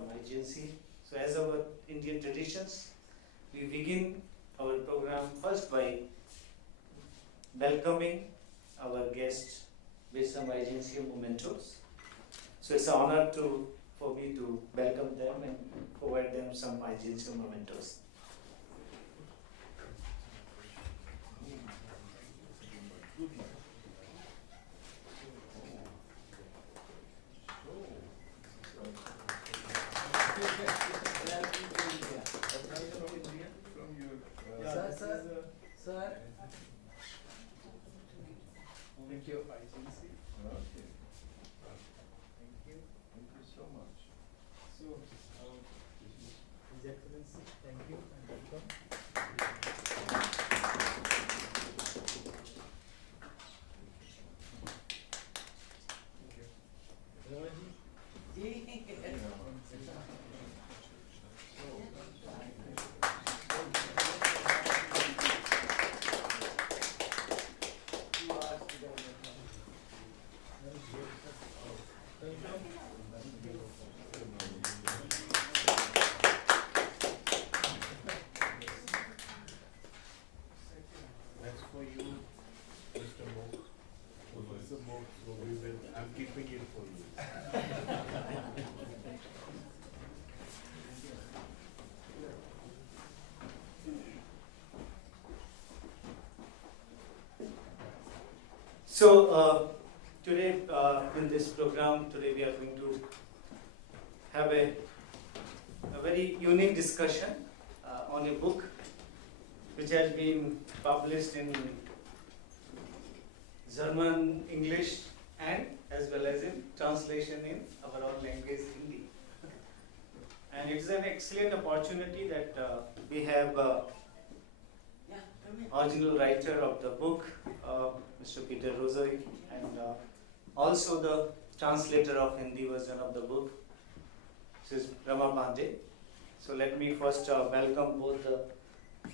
from IGNC. So as our Indian traditions, we begin our program first by welcoming our guests with some IGNC mementos. So it's an honor for me to welcome them and provide them some IGNC mementos. Sir. Thank you. IGNC. Okay. Thank you. Thank you so much. So, His Excellency, thank you and welcome. That's for you, Mr. Mook. Mr. Mook, so I'm keeping it for you. So today in this program, today we are going to have a very unique discussion on a book which has been published in German, English, and as well as in translation in our own language, Hindi. And it's an excellent opportunity that we have original writer of the book, Mr. Peter Rosary, and also the translator of Hindi version of the book, this is Rama Pandey. So let me first welcome both the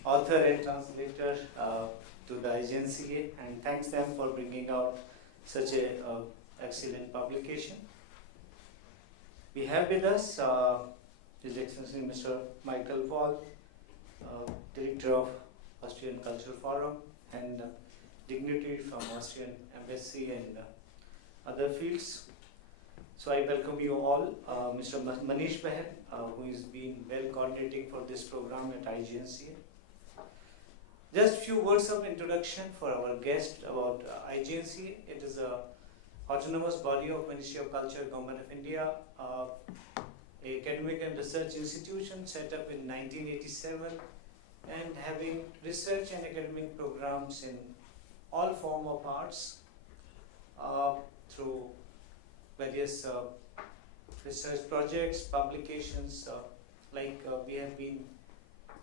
author and translator to the IGNCA and thanks them for bringing out such a excellent publication. We have with us His Excellency Mr. Michael Paul, Director of Austrian Cultural Forum and dignitary from Austrian Embassy and other fields. So I welcome you all, Mr. Manish Bahl, who has been well coordinating for this program at IGNCA. Just few words of introduction for our guest about IGNCA. It is a autonomous body of Ministry of Culture, Government of India, a academic and research institution set up in 1987 and having research and academic programs in all form of arts through various research projects, publications, we have been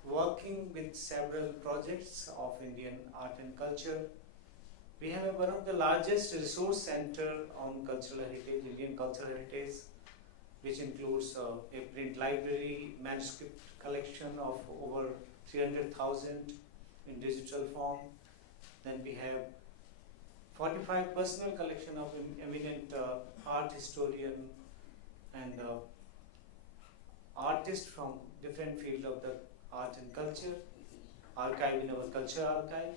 working with several projects of Indian art and culture. We have one of the largest resource center on cultural heritage, Indian cultural heritage, which includes a print library, manuscript collection of over 300,000 in digital form. Then we have 45 personal collection of eminent art historian and artists from different field of the art and culture, archive in our culture archive.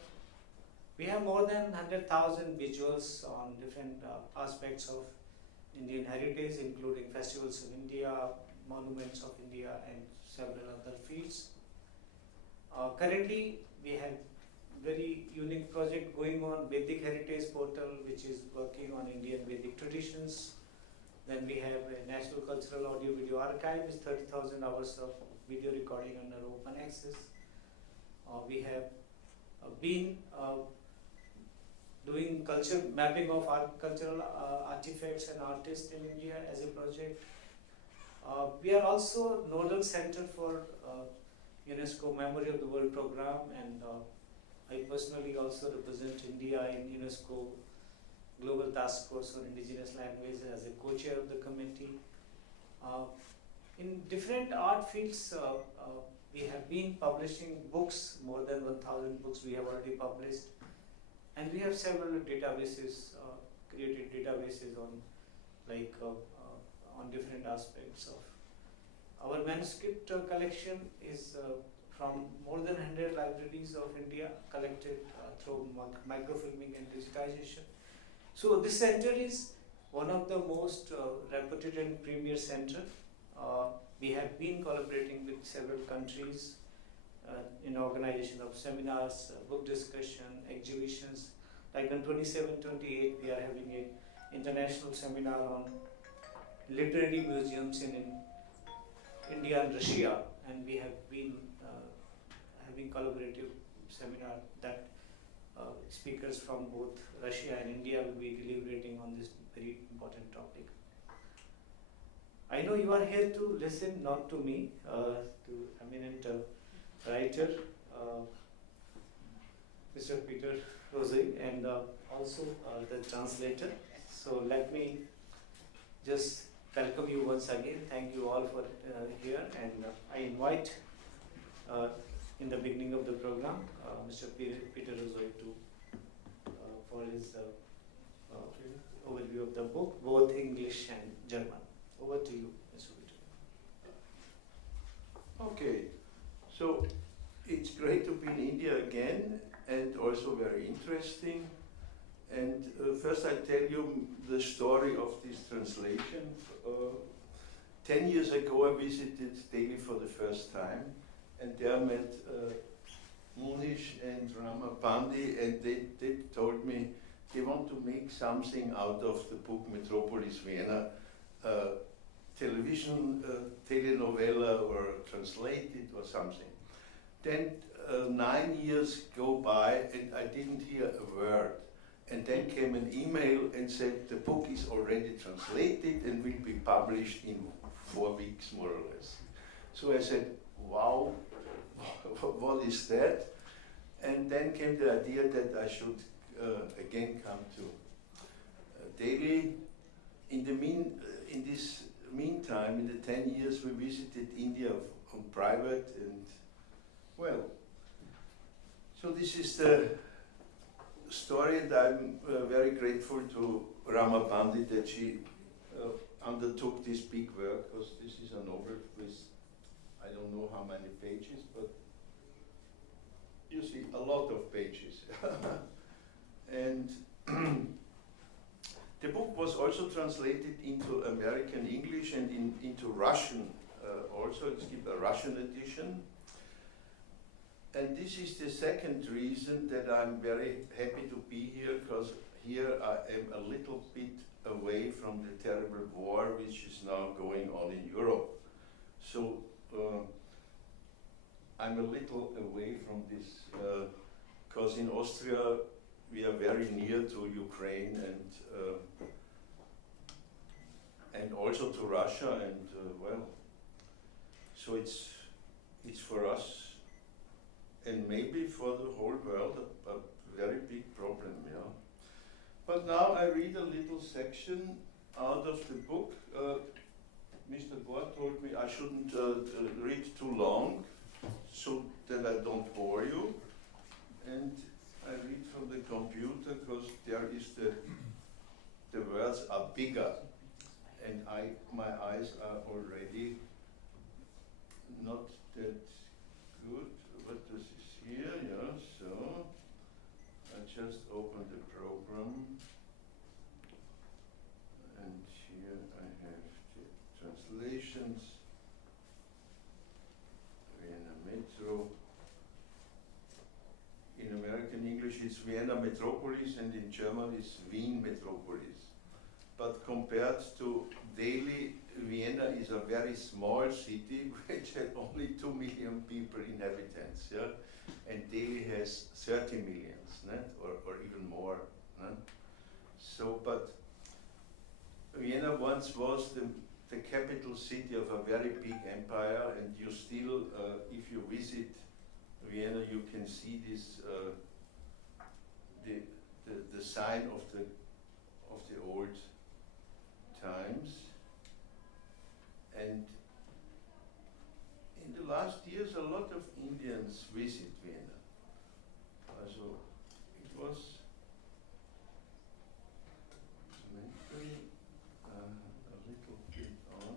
We have more than 100,000 visuals on different aspects of Indian heritage, including festivals of India, monuments of India, and several other fields. Currently, we have very unique project going on, Vedic Heritage Portal, which is working on Indian Vedic traditions. Then we have a National Cultural Audio Video Archive with 30,000 hours of video recording under open access. We have been doing culture mapping of cultural artifacts and artists in India as a project. We are also nodal center for UNESCO Memory of the World program, and I personally also represent India in UNESCO Global Task Force on Indigenous Languages as a co-chair of the committee. In different art fields, we have been publishing books, more than 1,000 books we have already published. And we have several databases, created databases on on different aspects of Our manuscript collection is from more than 100 libraries of India, collected through microfilming and digitization. So this center is one of the most reputed and premier center. We have been collaborating with several countries in organization of seminars, book discussion, exhibitions. Like on 27-28, we are having an international seminar on literary museums in India and Russia, and we have been having collaborative seminar that speakers from both Russia and India will be deliberating on this very important topic. I know you are here to listen, not to me, to eminent writer, Mr. Peter Rosoi, and also the translator. So let me just welcome you once again. Thank you all for here, and I invite in the beginning of the program Mr. Peter Rosoi to for his overview of the book, both English and German. Over to you, Mr. Peter. Okay, so it's great to be in India again, and also very interesting. And first I tell you the story of this translation. 10 years ago I visited Delhi for the first time, and there I met Munish and Rama Pandey, and they told me they want to make something out of the book Metropolis Vienna, television telenovela, or translate it or something. Then 9 years go by and I didn't hear a word. And then came an email and said the book is already translated and will be published in 4 weeks, more or less. So I said, wow, what is that? And then came the idea that I should again come to Delhi. In this meantime, in the 10 years, we visited India on private, and well, so this is the story, and I'm very grateful to Rama Pandey that she undertook this big work, because this is a novel with I don't know how many pages, but you see a lot of pages. And the book was also translated into American English and into Russian also. It's a Russian edition. And this is the second reason that I'm very happy to be here, because here I am a little bit away from the terrible war which is now going on in Europe. So I'm a little away from this, because in Austria we are very near to Ukraine and also to Russia, and well, so it's for us, and maybe for the whole world, a very big problem, yeah. But now I read a little section out of the book. Mr. Gore told me I shouldn't read too long, so that I don't bore you. And I read from the computer, because there is the words are bigger, and my eyes are already not that good. What does this here? Yeah, so I just open the program, and here I have the translations. Vienna Metro. In American English it's Vienna Metropolis, and in German it's Wien Metropolis. But compared to Delhi, Vienna is a very small city which had only 2 million people inhabitants, yeah? And Delhi has 30 millions, or even more. So, but Vienna once was the capital city of a very big empire, and you still, if you visit Vienna, you can see this, the sign of the old times. And in the last years, a lot of Indians visit Vienna. So it was mentally a little bit on.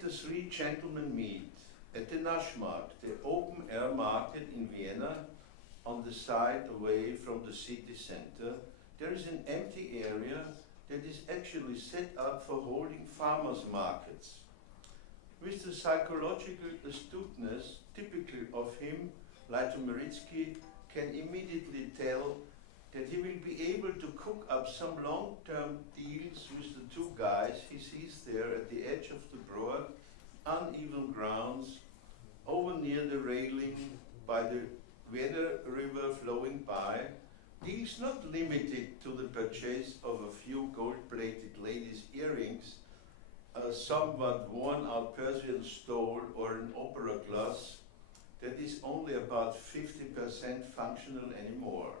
did the three gentlemen meet? At the Naschmarkt, the open-air market in Vienna, on the side away from the city center. There is an empty area that is actually set up for holding farmers' markets. With the psychological astuteness typical of him, Leiter Maritzky can immediately tell that he will be able to cook up some long-term deals with the two guys he sees there at the edge of the broad, uneven grounds, over near the railing by the Werder River flowing by, deals not limited to the purchase of a few gold-plated ladies' earrings, a somewhat worn-out Persian stole, or an opera glass that is only about 50% functional anymore.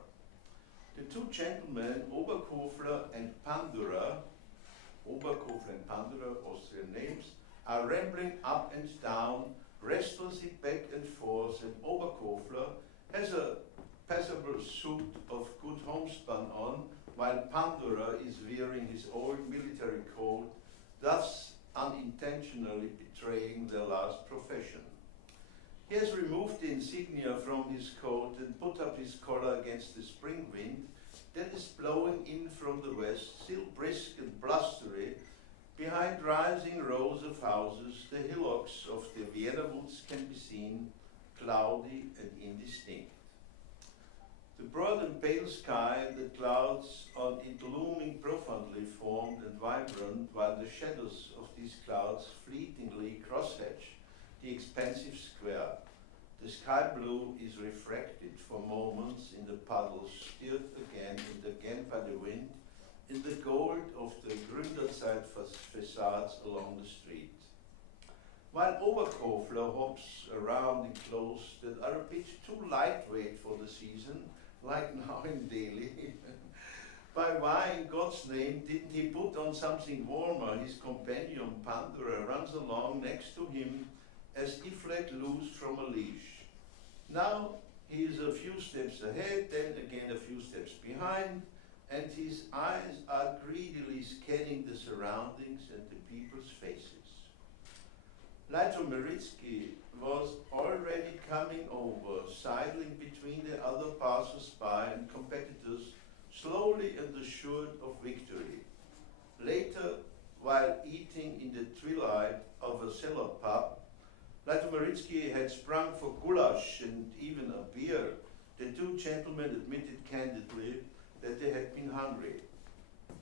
The two gentlemen, Oberkofler and Pandura, Austrian names, are rambling up and down, restlessly back and forth, and Oberkofler has a passable suit of good homespun on, while Pandura is wearing his old military coat, thus unintentionally betraying their last profession. He has removed the insignia from his coat and put up his collar against the spring wind that is blowing in from the west, still brisk and blustery. Behind rising rows of houses, the hillocks of the Vienna woods can be seen, cloudy and indistinct. The broad and pale sky, the clouds on it looming profoundly formed and vibrant, while the shadows of these clouds fleetingly crosshatch the expansive square. The sky blue is refracted for moments in the puddles, stirred again and again by the wind, in the gold of the Gründerzeit facades along the street. While Oberkofler hops around in clothes that are a bit too lightweight for the season, like now in Delhi, by why in God's name didn't he put on something warmer? His companion Pandura runs along next to him as if let loose from a leash. Now he is a few steps ahead, then again a few steps behind, and his eyes are greedily scanning the surroundings and the people's faces. Leiter Maritzky was already coming over, sidling between the other passers-by and competitors, slowly and assured of victory. Later, while eating in the twilight of a cellar pub, Leiter Maritzky had sprung for goulash and even a beer. The two gentlemen admitted candidly that they had been hungry.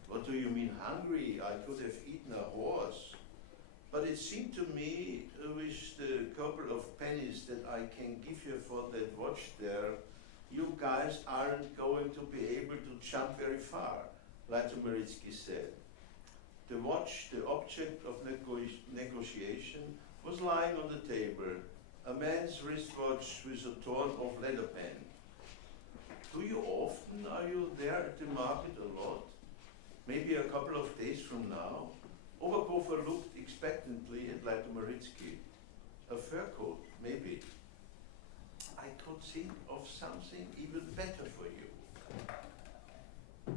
What do you mean hungry? I could have eaten a horse. But it seemed to me, with the couple of pennies that I can give you for that watch there, you guys aren't going to be able to jump very far, Leiter Maritzky said. The watch, the object of negotiation, was lying on the table, a man's wristwatch with a torn-off leather pen. Do you often, are you there at the market a lot? Maybe a couple of days from now? Oberkofler looked expectantly at Leiter Maritzky. A fur coat, maybe. I could think of something even better for you.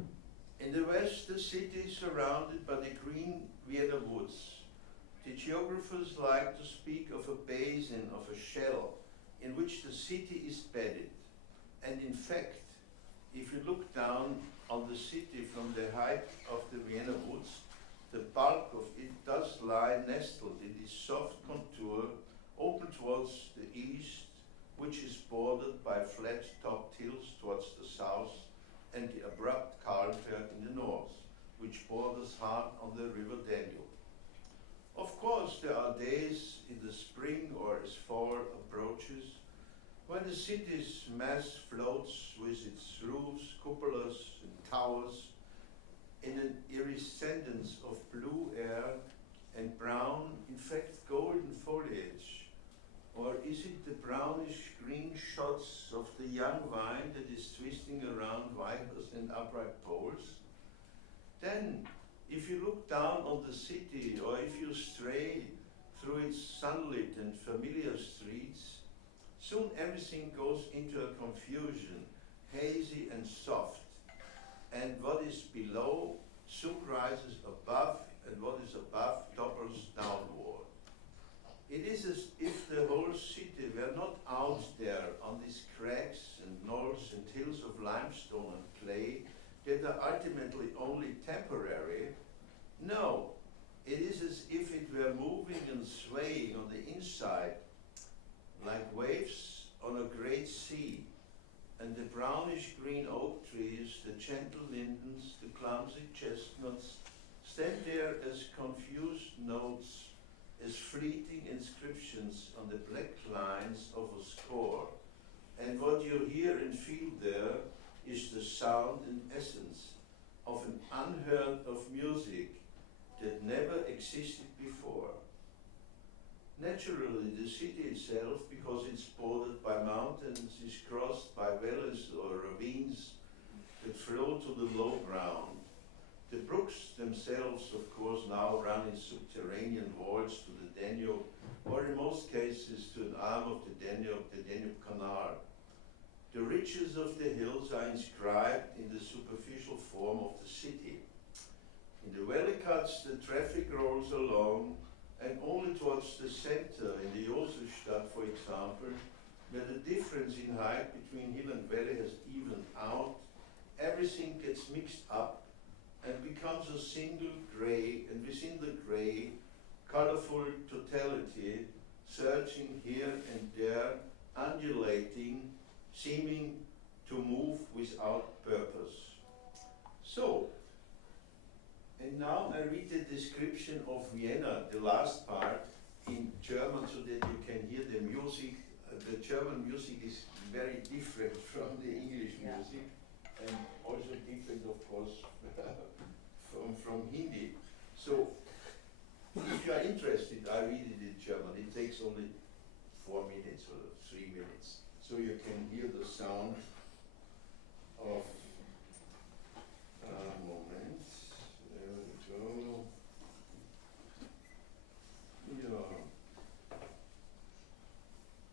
In the west, the city is surrounded by the green Vienna woods. The geographers like to speak of a basin, of a shell, in which the city is bedded. And in fact, if you look down on the city from the height of the Vienna woods, the bulk of it does lie nestled in this soft contour, open towards the east, which is bordered by flat-topped hills towards the south, and the abrupt Kahlenberg in the north, which borders hard on the river Danube. Of course, there are days in the spring or as fall approaches, when the city's mass floats with its roofs, cupolas, and towers in an iridescence of blue air and brown, in fact golden foliage. Or is it the brownish green shots of the young vine that is twisting around vipers and upright poles? Then, if you look down on the city, or if you stray through its sunlit and familiar streets, soon everything goes into a confusion, hazy and soft, and what is below soon rises above, and what is above topples downward. It is as if the whole city were not out there on these crags and knolls and hills of limestone and clay that are ultimately only temporary. No, it is as if it were moving and swaying on the inside like waves on a great sea, and the brownish green oak trees, the gentle lindens, the clumsy chestnuts stand there as confused notes, as fleeting inscriptions on the black lines of a score. And what you hear and feel there is the sound and essence of an unheard of music that never existed before. Naturally, the city itself, because it's bordered by mountains, is crossed by valleys or ravines that flow to the low ground. The brooks themselves, of course, now run in subterranean walls to the Danube, or in most cases to an arm of the Danube Canal. The ridges of the hills are inscribed in the superficial form of the city. In the valley cuts, the traffic rolls along, and only towards the center, in the Josefstadt, for example, where the difference in height between hill and valley has evened out, everything gets mixed up and becomes a single grey, and within the grey, colorful totality, surging here and there, undulating, seeming to move without purpose. So, and now I read the description of Vienna, the last part, in German so that you can hear the music. The German music is very different from the English music, and also different, of course, from Hindi. So, if you are interested, I read it in German. It takes only 4 minutes or 3 minutes. So you can hear the sound of, moment, there we go. Ja.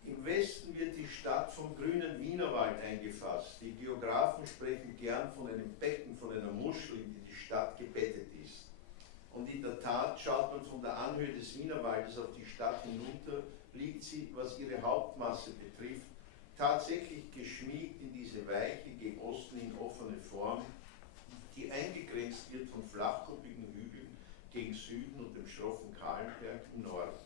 Im Westen wird die Stadt vom grünen Wienerwald eingefasst. Die Geographen sprechen gern von einem Becken, von einer Muschel, in die die Stadt gebettet ist. Und in der Tat, schaut man von der Anhöhe des Wienerwaldes auf die Stadt hinunter, liegt sie, was ihre Hauptmasse betrifft, tatsächlich geschmiegt in diese weiche, gegen Osten hin offene Form, die eingegrenzt wird von flachkuppigen Hügeln gegen Süden und dem schroffen Kahlenberg im Norden.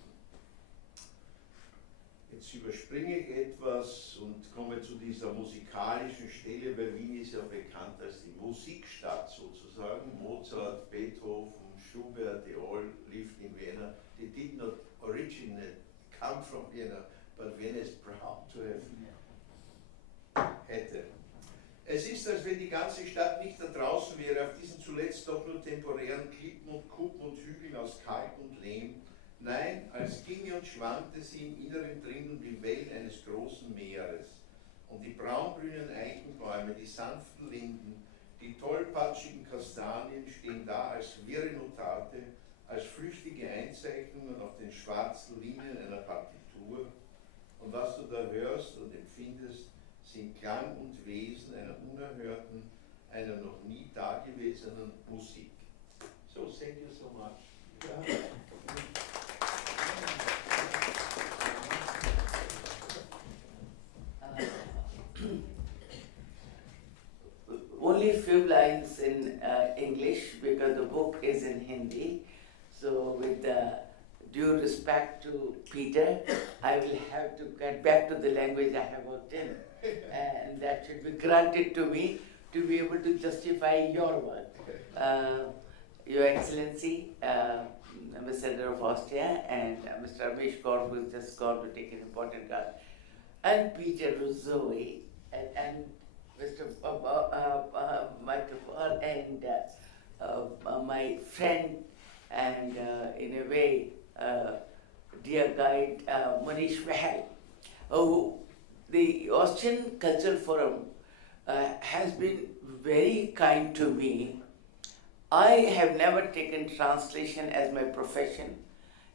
Jetzt überspringe ich etwas und komme zu dieser musikalischen Stelle, weil Wien ist ja bekannt als die Musikstadt sozusagen. Mozart, Beethoven, Schubert, they all lived in Vienna. They did not originally come from Vienna, but Vienna is proud to have hätte. Es ist, als wenn die ganze Stadt nicht da draußen wäre, auf diesen zuletzt doch nur temporären Klippen und Kuppen und Hügeln aus Kalk und Lehm. Nein, als ginge und schwankte sie im Inneren drinnen wie Wellen eines großen Meeres. Und die braungrünen Eichenbäume, die sanften Linden, die tollpatschigen Kastanien stehen da als wirre Notate, als flüchtige Einzeichnungen auf den schwarzen Linien einer Partitur. Und was du da hörst und empfindest, sind Klang und Wesen einer unerhörten, einer noch nie dagewesenen Musik. So, thank you so much. Ja. Only a few lines in English because the book is in Hindi. So with due respect to Peter, I will have to get back to the language I have worked in. And that should be granted to me to be able to justify your work. Your Excellency, Ambassador of Austria, and Mr. Ramesh Kaur, who has just gone to take an important role, and Peter Ruzoi, and Mr. Michael Paul, and my friend, and in a way, dear guide, Manish Vahal. Oh, the Austrian Cultural Forum has been very kind to me. I have never taken translation as my profession.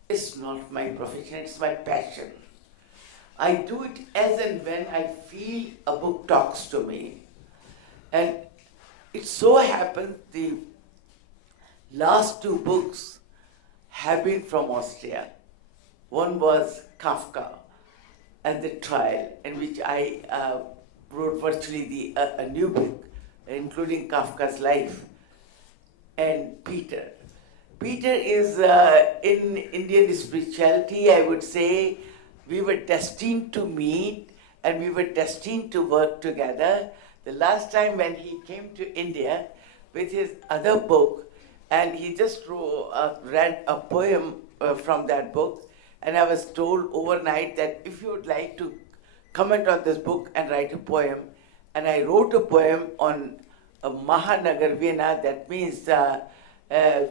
It's not my profession, it's my passion. I do it as and when I feel a book talks to me. And it so happens the last 2 books have been from Austria. One was Kafka and the trial, in which I wrote virtually a new book, including Kafka's life. And Peter. Peter is in Indian spirituality, I would say, we were destined to meet and we were destined to work together. The last time when he came to India with his other book, and he just read a poem from that book, and I was told overnight that if you would like to comment on this book and write a poem, and I wrote a poem on Mahanagar, Vienna, that means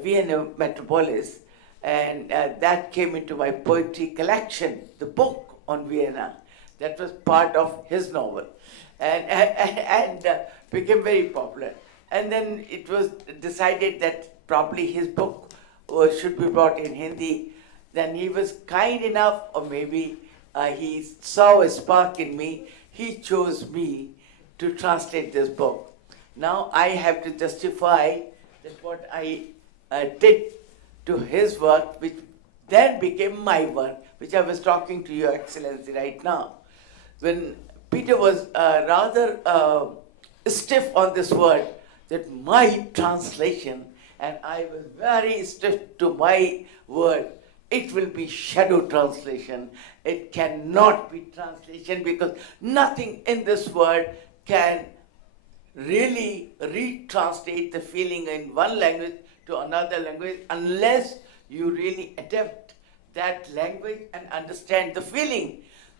Vienna metropolis, and that came into my poetry collection, the book on Vienna. That was part of his novel, and became very popular. And then it was decided that probably his book should be brought in Hindi. Then he was kind enough, or maybe he saw a spark in me, he chose me to translate this book. Now I have to justify that what I did to his work, which then became my work, which I was talking to Your Excellency right now. When Peter was rather stiff on this word, that my translation, and I was very stiff to my word, it will be shadow translation. It cannot be translation, because nothing in this word can really retranslate the feeling in one language to another language unless you really adapt that language and understand the feeling.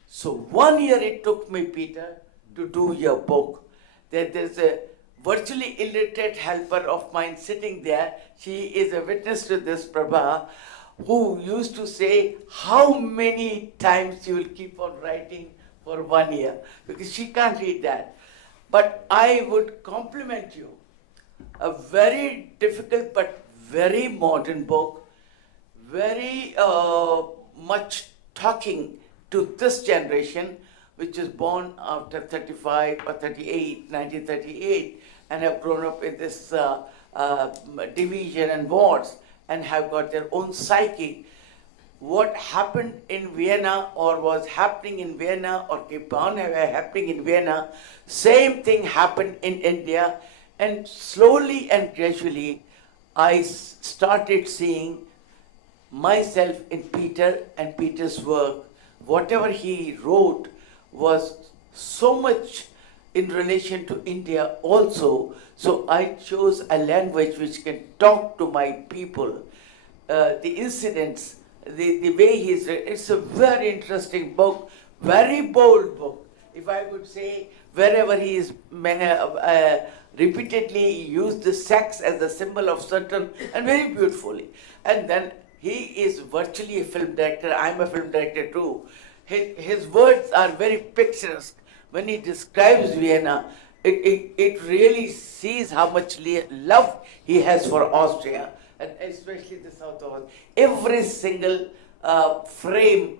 So 1 year it took me, Peter, to do your book. There's a virtually illiterate helper of mine sitting there. She is a witness to this, Prabha, who used to say, how many times you will keep on writing for 1 year? Because she can't read that. But I would compliment you. A very difficult but very modern book, very much talking to this generation, which is born after 35 or 38, 1938, and have grown up in this division and wars, and have got their own psyche. What happened in Vienna, or was happening in Vienna, or kept on happening in Vienna, same thing happened in India, and slowly and gradually I started seeing myself in Peter and Peter's work. Whatever he wrote was so much in relation to India also, so I chose a language which can talk to my people. The incidents, the way he's written, it's a very interesting book, very bold book. If I would say, wherever he is repeatedly used the sex as a symbol of certain, and very beautifully. And then he is virtually a film director. I'm a film director too. His words are very picturesque. When he describes Vienna, it really sees how much love he has for Austria, and especially the south of Austria. Every single frame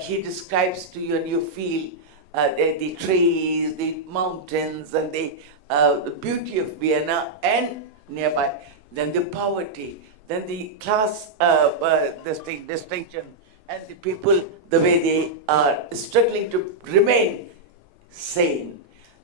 he describes to you, and you feel the trees, the mountains, and the beauty of Vienna and nearby. Then the poverty, then the class distinction, and the people, the way they are struggling to remain sane,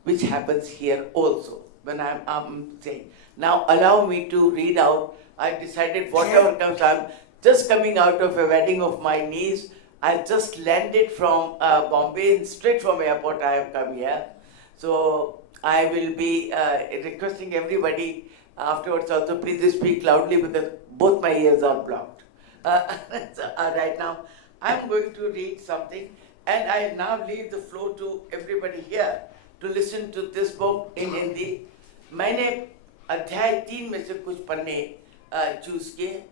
which happens here also, when I'm saying. Now allow me to read out. I decided whatever comes, I'm just coming out of a wedding of my niece. I just landed from Bombay, and straight from airport I have come here. So I will be requesting everybody afterwards also, please speak loudly, because both my ears are blocked. Right now, I'm going to read something, and I now leave the floor to everybody here to listen to this book in Hindi. मैंने अध्याय 3 में से कुछ पन्ने choose किए.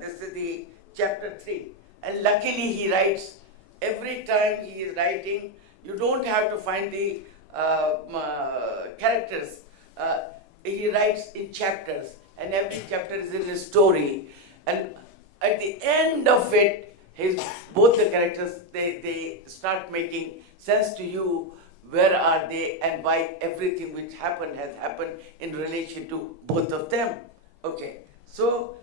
This is the chapter 3, and luckily he writes. Every time he is writing, you don't have to find the characters. He writes in chapters, and every chapter is in a story. And at the end of it, both the characters, they start making sense to you. Where are they, and why everything which happened has happened in relation to both of them. Okay, so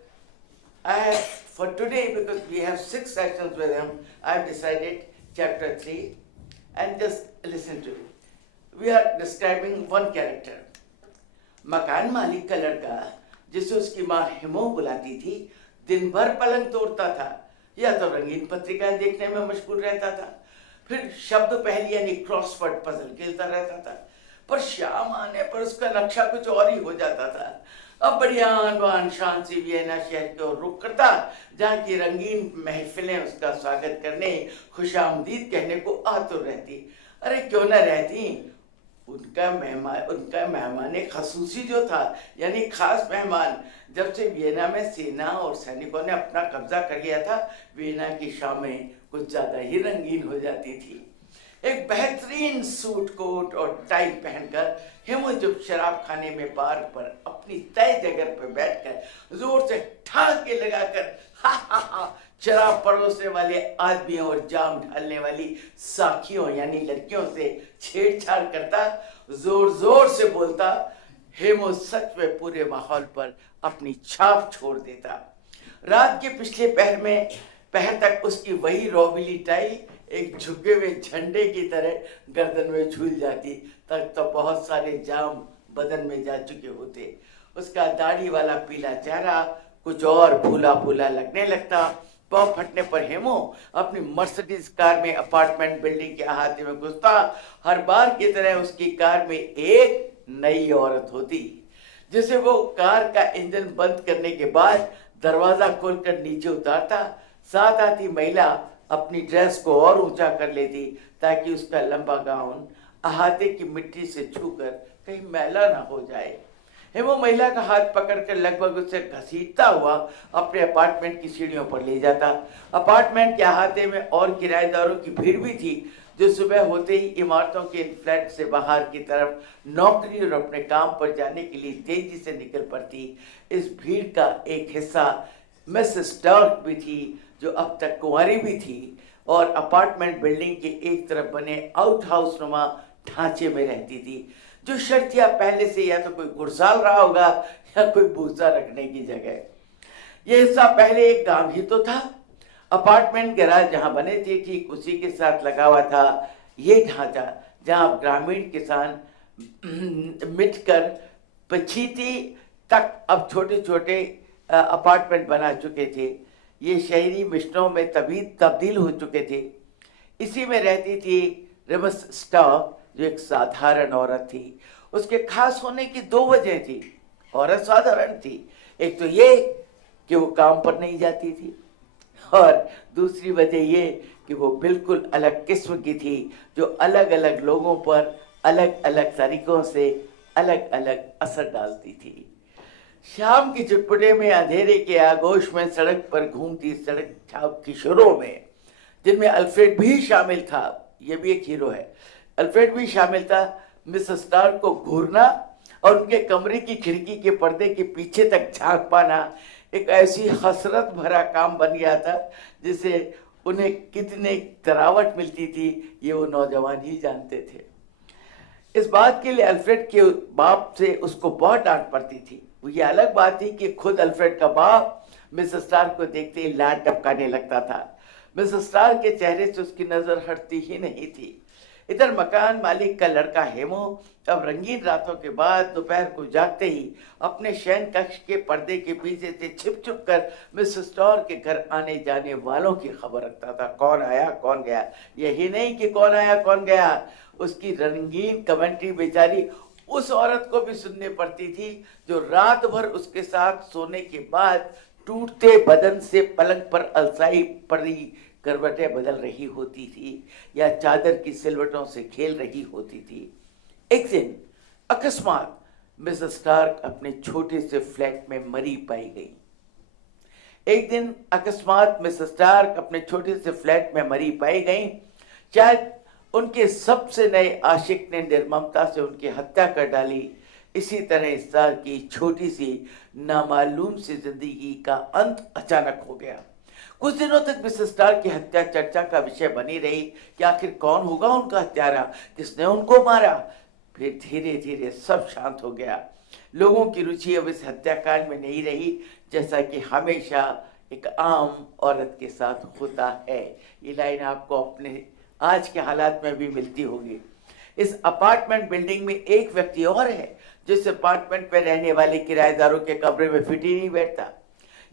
I have For today, because we have 6 sessions with him, I have decided chapter 3 and just listen to it. We are describing one character. मकान मालिक का लड़का जिसे उसकी माँ हिमो बुलाती थी, दिन भर पलंग तोड़ता था या तो रंगीन पत्रिकाएं देखने में मशगूल रहता था, फिर शब्द पहेली यानी क्रॉसवर्ड पजल खेलता रहता था। पर शाम आने पर उसका नक्शा कुछ और ही हो जाता था। अब बढ़िया आन शान से वियना शहर की ओर रुख करता, जहाँ की रंगीन महफिलें उसका स्वागत करने, खुशामदीद कहने को आतुर रहती। अरे क्यों न रहती, उनका मेहमान खसूसी जो था, यानी खास मेहमान, जब से वियना में सेना और सैनिकों ने अपना कब्जा कर लिया था, वियना की शामें कुछ ज्यादा ही रंगीन हो जाती थी। एक बेहतरीन सूट कोट और टाई पहनकर हिमो जब शराब खाने में बार पर अपनी तय जगह पर बैठकर जोर से ठाके लगाकर हा हा हा शराब परोसने वाले आदमियों और जाम ढालने वाली साखियों यानी लड़कियों से छेड़छाड़ करता, जोर जोर से बोलता, हेमो सच में पूरे माहौल पर अपनी छाप छोड़ देता। रात के पिछले पहर तक उसकी वही रोबिली टाई एक झुके हुए झंडे की तरह गर्दन में झूल जाती, तक तो बहुत सारे जाम बदन में जा चुके होते। उसका दाढ़ी वाला पीला चेहरा कुछ और भूला भूला लगने लगता। पाँव फटने पर हेमो अपनी मर्सिडीज कार में अपार्टमेंट बिल्डिंग के अहाते में घुसता। हर बार की तरह उसकी कार में एक नई औरत होती, जिसे वो कार का इंजन बंद करने के बाद दरवाजा खोलकर नीचे उतारता। साथ आती महिला अपनी ड्रेस को और ऊंचा कर लेती ताकि उसका लंबा गाउन अहाते की मिट्टी से छूकर कहीं मैला ना हो जाए। हेमो महिला का हाथ पकड़कर लगभग उससे घसीटता हुआ अपने अपार्टमेंट की सीढ़ियों पर ले जाता। अपार्टमेंट के अहाते में और किराएदारों की भीड़ भी थी, जो सुबह होते ही इमारतों के फ्लैट से बाहर की तरफ नौकरी और अपने काम पर जाने के लिए तेजी से निकल पड़ती। इस भीड़ का एक हिस्सा मिसेस स्टार्क भी थी, जो अब तक कुंवारी भी थी और अपार्टमेंट बिल्डिंग के एक तरफ बने आउट हाउस नुमा ढांचे में रहती थी, जो शर्तिया पहले से या तो कोई गुड़साल रहा होगा या कोई भूसा रखने की जगह। यह हिस्सा पहले एक गांव ही तो था। अपार्टमेंट गैराज जहां बने थे ठीक उसी के साथ लगा हुआ था ये ढांचा, जहां ग्रामीण किसान मिटकर पछीती तक अब छोटे छोटे अपार्टमेंट बना चुके थे। ये शहरी मिशनों में तब्दील हो चुके थे। इसी में रहती थी रिमस स्टार्क, जो एक साधारण औरत थी। उसके खास होने की 2 वजह थी। औरत साधारण थी, एक तो ये कि वो काम पर नहीं जाती थी, और दूसरी वजह ये कि वो बिल्कुल अलग किस्म की थी, जो अलग अलग लोगों पर अलग अलग तरीकों से अलग अलग असर डालती थी। शाम की चुटपुटे में अंधेरे के आगोश में सड़क पर घूमती सड़क छाप किशोरों में, जिनमें अल्फ्रेड भी शामिल था, ये भी एक हीरो है, अल्फ्रेड भी शामिल था, मिसेस स्टार्क को घूरना और उनके कमरे की खिड़की के पर्दे के पीछे तक झांक पाना एक ऐसी हसरत भरा काम बन गया था, जिसे उन्हें कितने तरावट मिलती थी ये वो नौजवान ही जानते थे। इस बात के लिए अल्फ्रेड के बाप से उसको बहुत डांट पड़ती थी। ये अलग बात थी कि खुद अल्फ्रेड का बाप मिसेस स्टार्क को देखते ही लाड टपकाने लगता था। मिसेस स्टार्क के चेहरे से उसकी नजर हटती ही नहीं थी। इधर मकान मालिक का लड़का हेमो अब रंगीन रातों के बाद दोपहर को जागते ही अपने शयन कक्ष के पर्दे के पीछे से छिप छुप कर मिसेस स्टार्क के घर आने जाने वालों की खबर रखता था। कौन आया कौन गया, यही नहीं कि कौन आया कौन गया, उसकी रंगीन कमेंट्री बेचारी उस औरत को भी सुननी पड़ती थी, जो रात भर उसके साथ सोने के बाद टूटते बदन से पलंग पर अलसाई पड़ी करवटें बदल रही होती थी या चादर की सिलवटों से खेल रही होती थी। एक दिन अकस्मात मिसेस स्टार्क अपने छोटे से फ्लैट में मरी पाई गई। शायद उनके सबसे नए आशिक ने निर्ममता से उनकी हत्या कर डाली। इसी तरह स्टार की छोटी सी नामालूम सी जिंदगी का अंत अचानक हो गया। कुछ दिनों तक मिसेस स्टार की हत्या चर्चा का विषय बनी रही कि आखिर कौन होगा उनका हत्यारा, किसने उनको मारा। फिर धीरे धीरे सब शांत हो गया। लोगों की रुचि अब इस हत्याकांड में नहीं रही, जैसा कि हमेशा एक आम औरत के साथ होता है। ये लाइन आपको अपने आज के हालात में भी मिलती होगी। इस अपार्टमेंट बिल्डिंग में एक व्यक्ति और है जो इस अपार्टमेंट में रहने वाले किराएदारों के कमरे में फिट ही नहीं बैठता।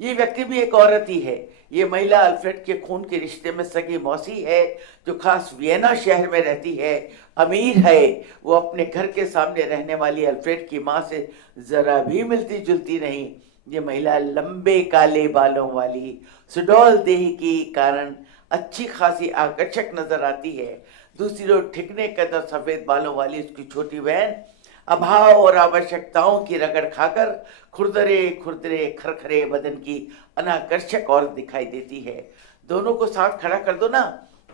ये व्यक्ति भी एक औरत ही है। ये महिला अल्फ्रेड के खून के रिश्ते में सगी मौसी है, जो खास वियना शहर में रहती है, अमीर है। वो अपने घर के सामने रहने वाली अल्फ्रेड की माँ से जरा भी मिलती जुलती नहीं। ये महिला लंबे काले बालों वाली, सुडौल देह के कारण अच्छी खासी आकर्षक नजर आती है। दूसरी ओर ठिकने कदर सफेद बालों वाली उसकी छोटी बहन अभाव और आवश्यकताओं की रगड़ खाकर खुरदरे खुरदरे खरखरे बदन की अनाकर्षक औरत दिखाई देती है। दोनों को साथ खड़ा कर दो ना,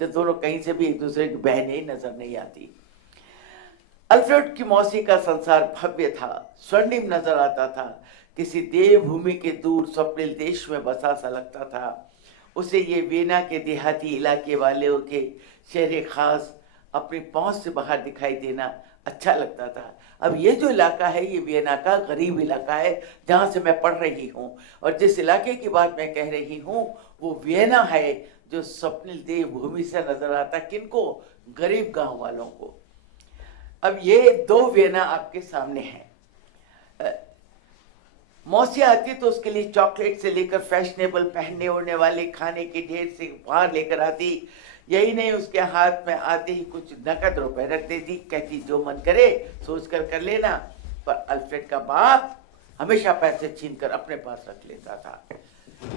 तो दोनों कहीं से भी एक दूसरे की बहनें नजर नहीं आती। अल्फ्रेड की मौसी का संसार भव्य था, स्वर्णिम नजर आता था। किसी देवभूमि के दूर स्वप्निल देश में बसा सा लगता था उसे। ये वियना के देहाती इलाके वालों के शहर खास अपनी पहुंच से बाहर दिखाई देना अच्छा लगता था। अब ये जो इलाका है ये वियना का गरीब इलाका है जहाँ से मैं पढ़ रही हूँ, और जिस इलाके की बात मैं कह रही हूँ वो वियना है जो स्वप्निल देवभूमि से नजर आता। किनको? गरीब गांव वालों को। अब ये दो वियना आपके सामने हैं। मौसी आती तो उसके लिए चॉकलेट से लेकर फैशनेबल पहनने ओढ़ने वाले खाने के ढेर से बाहर लेकर आती। यही नहीं, उसके हाथ में आते ही कुछ नकद रुपए रख देती, कहती जो मन करे सोच कर लेना। पर अल्फ्रेड का बाप हमेशा पैसे छीन कर अपने पास रख लेता था।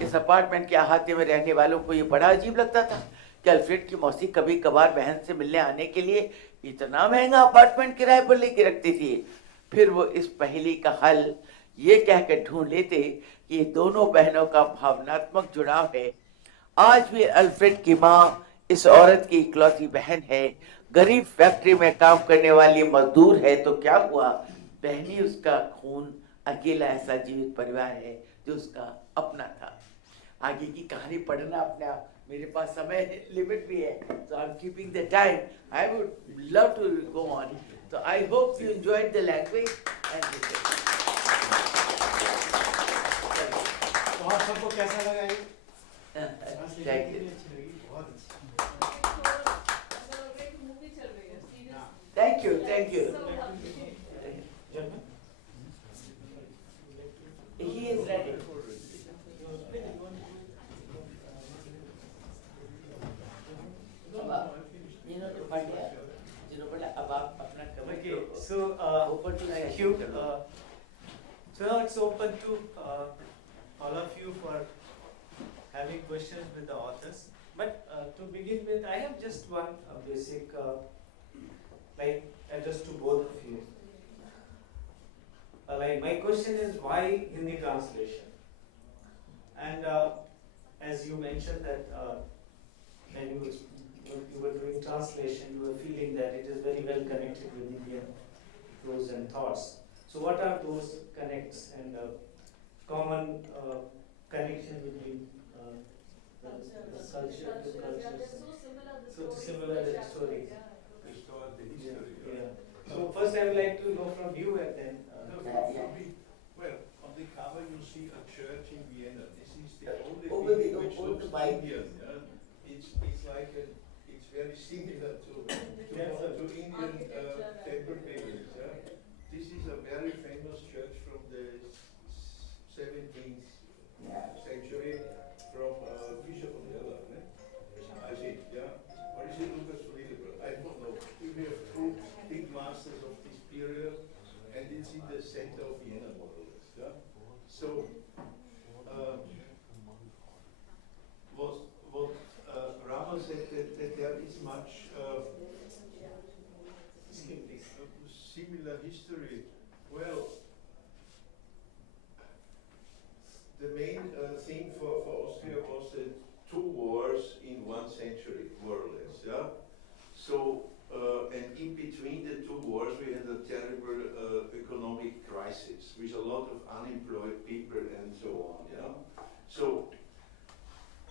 इस अपार्टमेंट के अहाते में रहने वालों को ये बड़ा अजीब लगता था कि अल्फ्रेड की मौसी कभी कभार बहन से मिलने आने के लिए इतना महंगा अपार्टमेंट किराए पर लेके रखती थी। फिर वो इस पहेली का हल ये कहकर ढूंढ लेते कि दोनों बहनों का भावनात्मक जुड़ाव है। आज भी अल्फ्रेड की माँ इस औरत की इकलौती बहन है, गरीब फैक्ट्री में काम करने वाली मजदूर है। तो क्या हुआ, बहनी उसका खून, अकेला ऐसा जीवित परिवार है जो उसका अपना था। आगे की कहानी पढ़ना अपने आप, मेरे पास समय लिमिट भी है, so I'm keeping the time. I would love to go on. So I hope you enjoyed the language and the तो आप सबको कैसा लगा ये? Thank you. बहुत अच्छी। Thank you, thank you. He is ready. अब आप अपना comment Okay, करो। so Open to thank session you. करो। So now it's open to all of you for having questions with the authors. But to begin with, I have just one basic like address to both of you. Like my question is why Hindi translation? And as you mentioned that when you were doing translation, you were feeling that it is very well connected with Indian prose and thoughts. So what are those connects and common connection between the culture, the cultures? So similar the stories. Yeah. So first I would like to know from you and then. Well, on the cover you see a church in Vienna. This is the only Over the- thing which over looks the Bible. Indian. It's like it's very similar to Indian temple buildings. This is a very famous church from the 17th century from Bishop of Yella. I think, yeah. Or is it Lucas Lillebrook? I don't know. We have two big masters of this period, and it's in the center of Vienna, more or less. Yeah. So, what Rama said that there is much similar history. Well, the main thing for Austria was the two wars in 1 century, more or less. Yeah. So, and in between the two wars, we had a terrible economic crisis with a lot of unemployed people and so on. Yeah. So,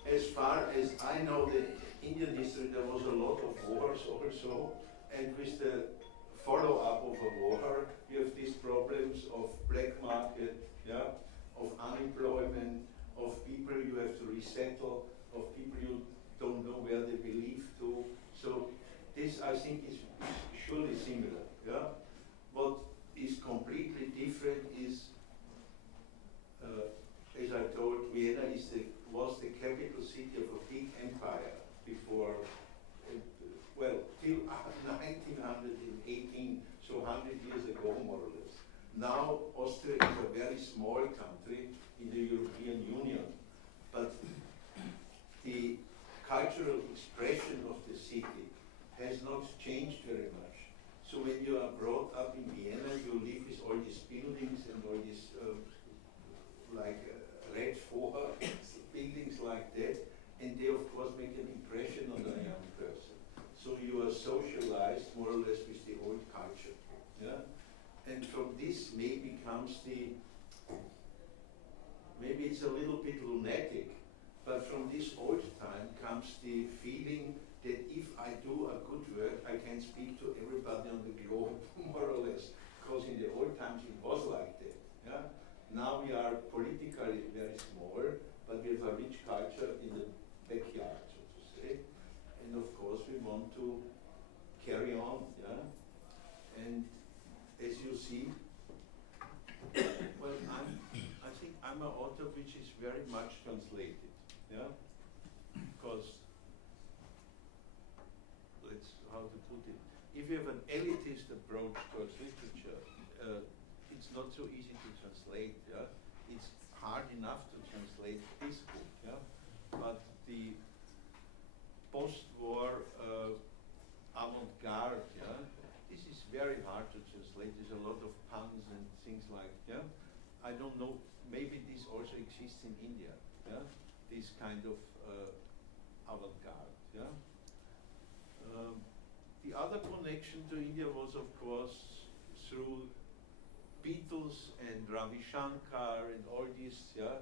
as far as I know, the Indian history, there was a lot of wars also, and with the follow-up of a war, you have these problems of black market, yeah, of unemployment, of people you have to Yeah? What is completely different is, as I told, Vienna was the capital city of a big empire before, well, till 1918, so 100 years ago more or less. Now Austria is a very small country in the European Union, but the cultural expression of the city has not changed very much. So when you are brought up in Vienna, you live with all these buildings and all these red four buildings like that, and they of course make an impression on a young person. So you are socialized more or less with the old culture. Yeah? And from this maybe comes maybe it's a little bit lunatic, but from this old time comes the feeling that if I do a good work, I can speak to everybody on the globe, more or less. Because in the old times it was like that. Yeah? Now we are politically very small, but we have a rich culture in the backyard, so to say. And of course we want to carry on. Yeah? And as you see, well, I think I'm an author which is very much translated. Yeah? Because how to put it. If you have an elitist approach towards literature, it's not so easy to translate. Yeah? It's hard enough to translate this book. Yeah? But the post-war avant-garde, yeah? This is very hard to translate. There's a lot of puns and things like, yeah? I don't know, maybe this also exists in India. Yeah? This kind of avant-garde. Yeah? The other connection to India was, of course, through Beatles and Ravi Shankar and all this. Yeah,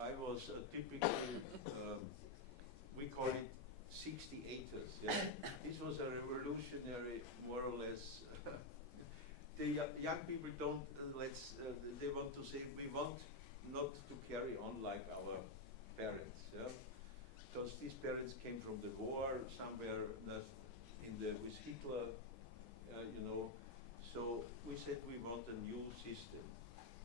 I was a typical, we call it 68ers. Yeah, this was a revolutionary, more or less. The young people don't. They want to say we want not to carry on like our parents. Yeah, because these parents came from the war somewhere. With Hitler, you know, so we said we want a new system.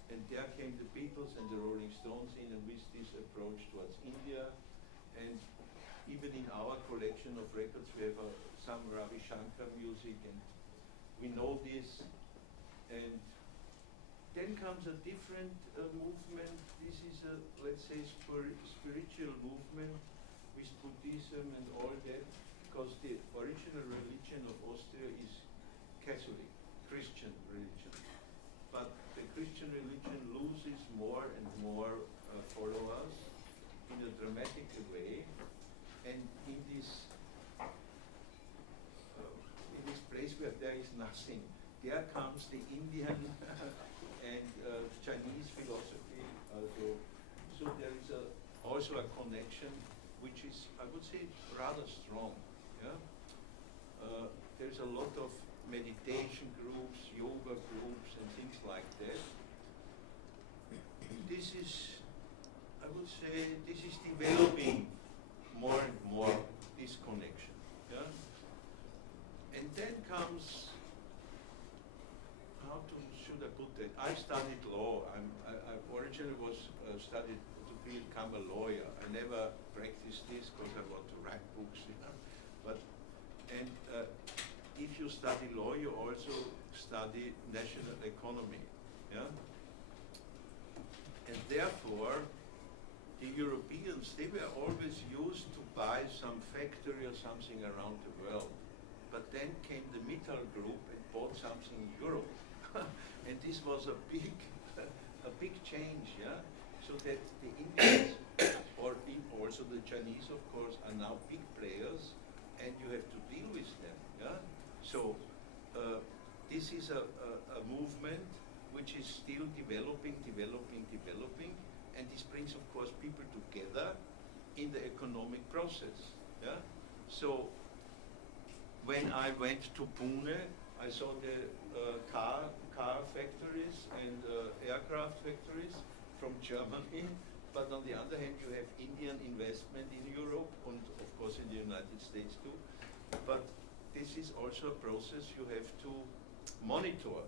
And there came the Beatles and the Rolling Stones in, and with this approach towards India. And even in our collection of records, we have some Ravi Shankar music, and we know this. And then comes a different movement. This is a, let's say, spiritual movement with Buddhism and all that. Because the original religion of Austria is Catholic, Christian religion. But the Christian religion loses more and more followers in a dramatic way. And in this place where there is nothing, there comes the Indian and Chinese philosophy. So there is also a connection which is, I would say, rather strong. Yeah? There's a lot of meditation groups, yoga groups, and things like that. This is, I would say, this is developing more and more, this connection. Yeah? And then comes, should I put that? I studied law. I originally was studied to become a lawyer. I never practiced this because I want to write books. You know? If you study law, you also study national economy. Yeah? And therefore, the Europeans, they were always used to buy some factory or something around the world. But then came the Mittal Group and bought something in Europe. And this was a big change, yeah? So that the Indians, or also the Chinese, of course, are now big players, and you have to deal with them, yeah? So this is a movement which is still developing, and this brings, of course, people together in the economic process, yeah? So when I went to Pune, I saw the car factories and aircraft factories from Germany, but on the other hand, you have Indian investment in Europe and, of course, in the United States too. But this is also a process you have to monitor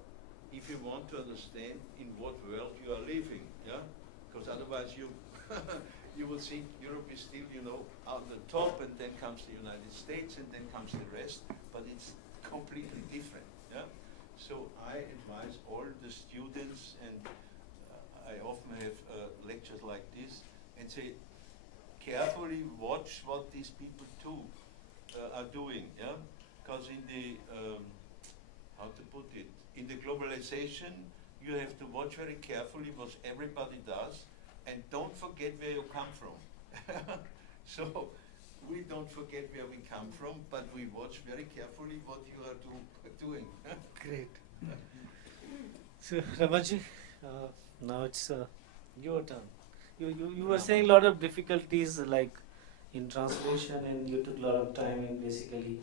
if you want to understand in what world you are living, yeah? Because otherwise you you will think Europe is still, you know, on the top, and then comes the United States, and then comes the rest, but it's completely different, yeah? So I advise all the students, and I often have lectures like this, and say, carefully watch what these people are doing, yeah? Because in the, how to put it, in the globalization, you have to watch very carefully what everybody does, and don't forget where you come from. So we don't forget where we come from, but we watch very carefully what you are doing. Great. So, Ramaji, now it's your turn. You were saying a lot of difficulties like in translation, and you took a lot of time in basically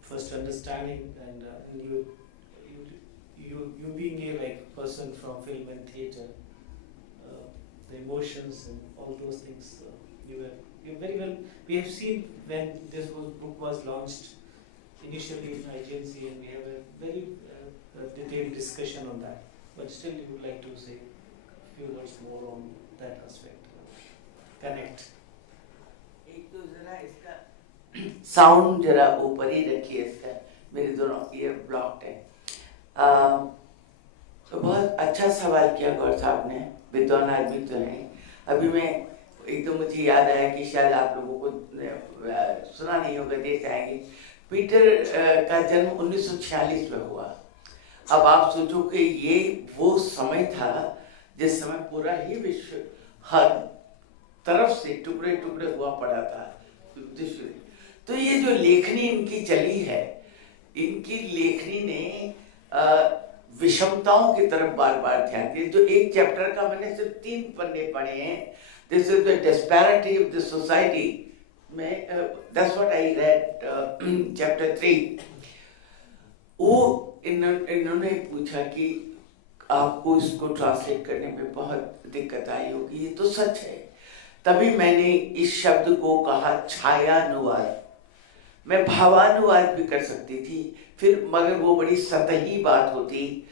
first understanding, and you being a like person from film and theatre, the emotions and all those things. You very well. We have seen when this book was launched initially in IGNC, and we have a very detailed discussion on that. But still, you would like to say a few words more on that aspect. Connect. एक तो जरा इसका sound जरा ऊपर ही रखिए, इसका मेरे दोनों ईयर ब्लॉक्ड है। तो बहुत अच्छा सवाल किया गौर साहब ने, विद्वान आदमी तो हैं। अभी मैं एकदम मुझे याद आया कि शायद आप लोगों को सुना नहीं होगा, देख आएंगे। पीटर का जन्म 1946 में हुआ। अब आप सोचो कि ये वो समय था जिस समय पूरा ही विश्व हर तरफ से टुकड़े टुकड़े हुआ पड़ा था। तो ये जो लेखनी इनकी चली है, इनकी लेखनी ने विषमताओं की तरफ बार बार ध्यान दिया। जो एक चैप्टर का मैंने सिर्फ 3 पन्ने पढ़े हैं, this is the disparity of the society में, that's what I read chapter 3। वो इन्होंने पूछा कि आपको इसको ट्रांसलेट करने में बहुत दिक्कत आई होगी, ये तो सच है। तभी मैंने इस शब्द को कहा छायानुवाद। मैं भावानुवाद भी कर सकती थी, फिर मगर वो बड़ी सतही बात होती।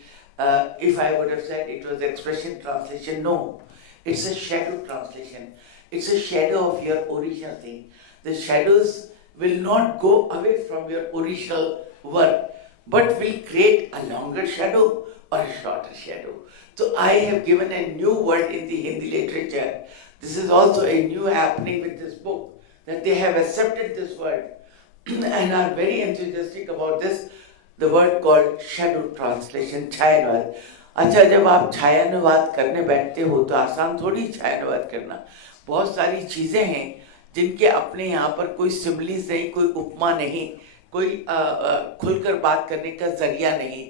If I would have said it was expression translation, no, it's a shadow translation. It's a shadow of your original thing. The shadows will not go away from your original work, but will create a longer shadow or a shorter shadow. So I have given a new word in the Hindi literature. This is also a new happening with this book, that they have accepted this word and are very enthusiastic about this, the word called shadow translation, छायानुवाद। अच्छा, जब आप छायानुवाद करने बैठते हो तो आसान थोड़ी छायानुवाद करना। बहुत सारी चीज़ें हैं जिनके अपने यहाँ पर कोई सिमिलीज नहीं, कोई उपमा नहीं, कोई खुलकर बात करने का जरिया नहीं।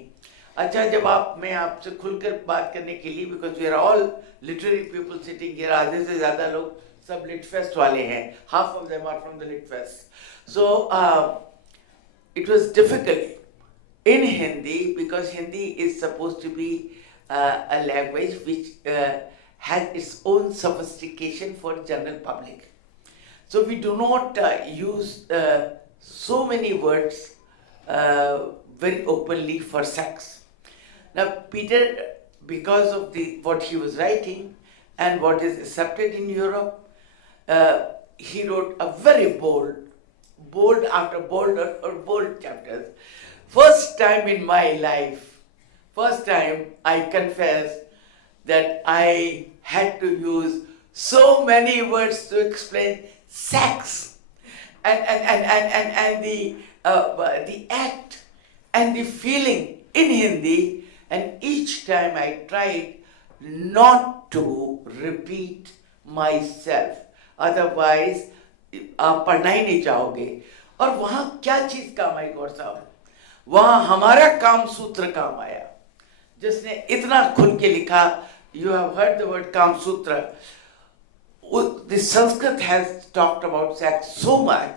अच्छा, जब मैं आपसे खुलकर बात करने के लिए, because we are all literary people sitting here, आधे से ज़्यादा लोग सब लिटफेस्ट वाले हैं, half of them are from the litfest. So it was difficult in Hindi, because Hindi is supposed to be a language which has its own sophistication for general public. So we do not use so many words very openly for sex. Now Peter, because of what he was writing and what is accepted in Europe, he wrote a very bold after bold or bold chapters. First time in my life, first time I confess that I had to use so many words to explain sex and the act and the feeling in Hindi, and each time I tried not to repeat myself, otherwise आप पढ़ना ही नहीं चाहोगे। और वहाँ क्या चीज काम आई गौर साहब, वहाँ हमारा काम सूत्र काम आया, जिसने इतना खुल के लिखा। You have heard the word Kam Sutra. The Sanskrit has talked about sex so much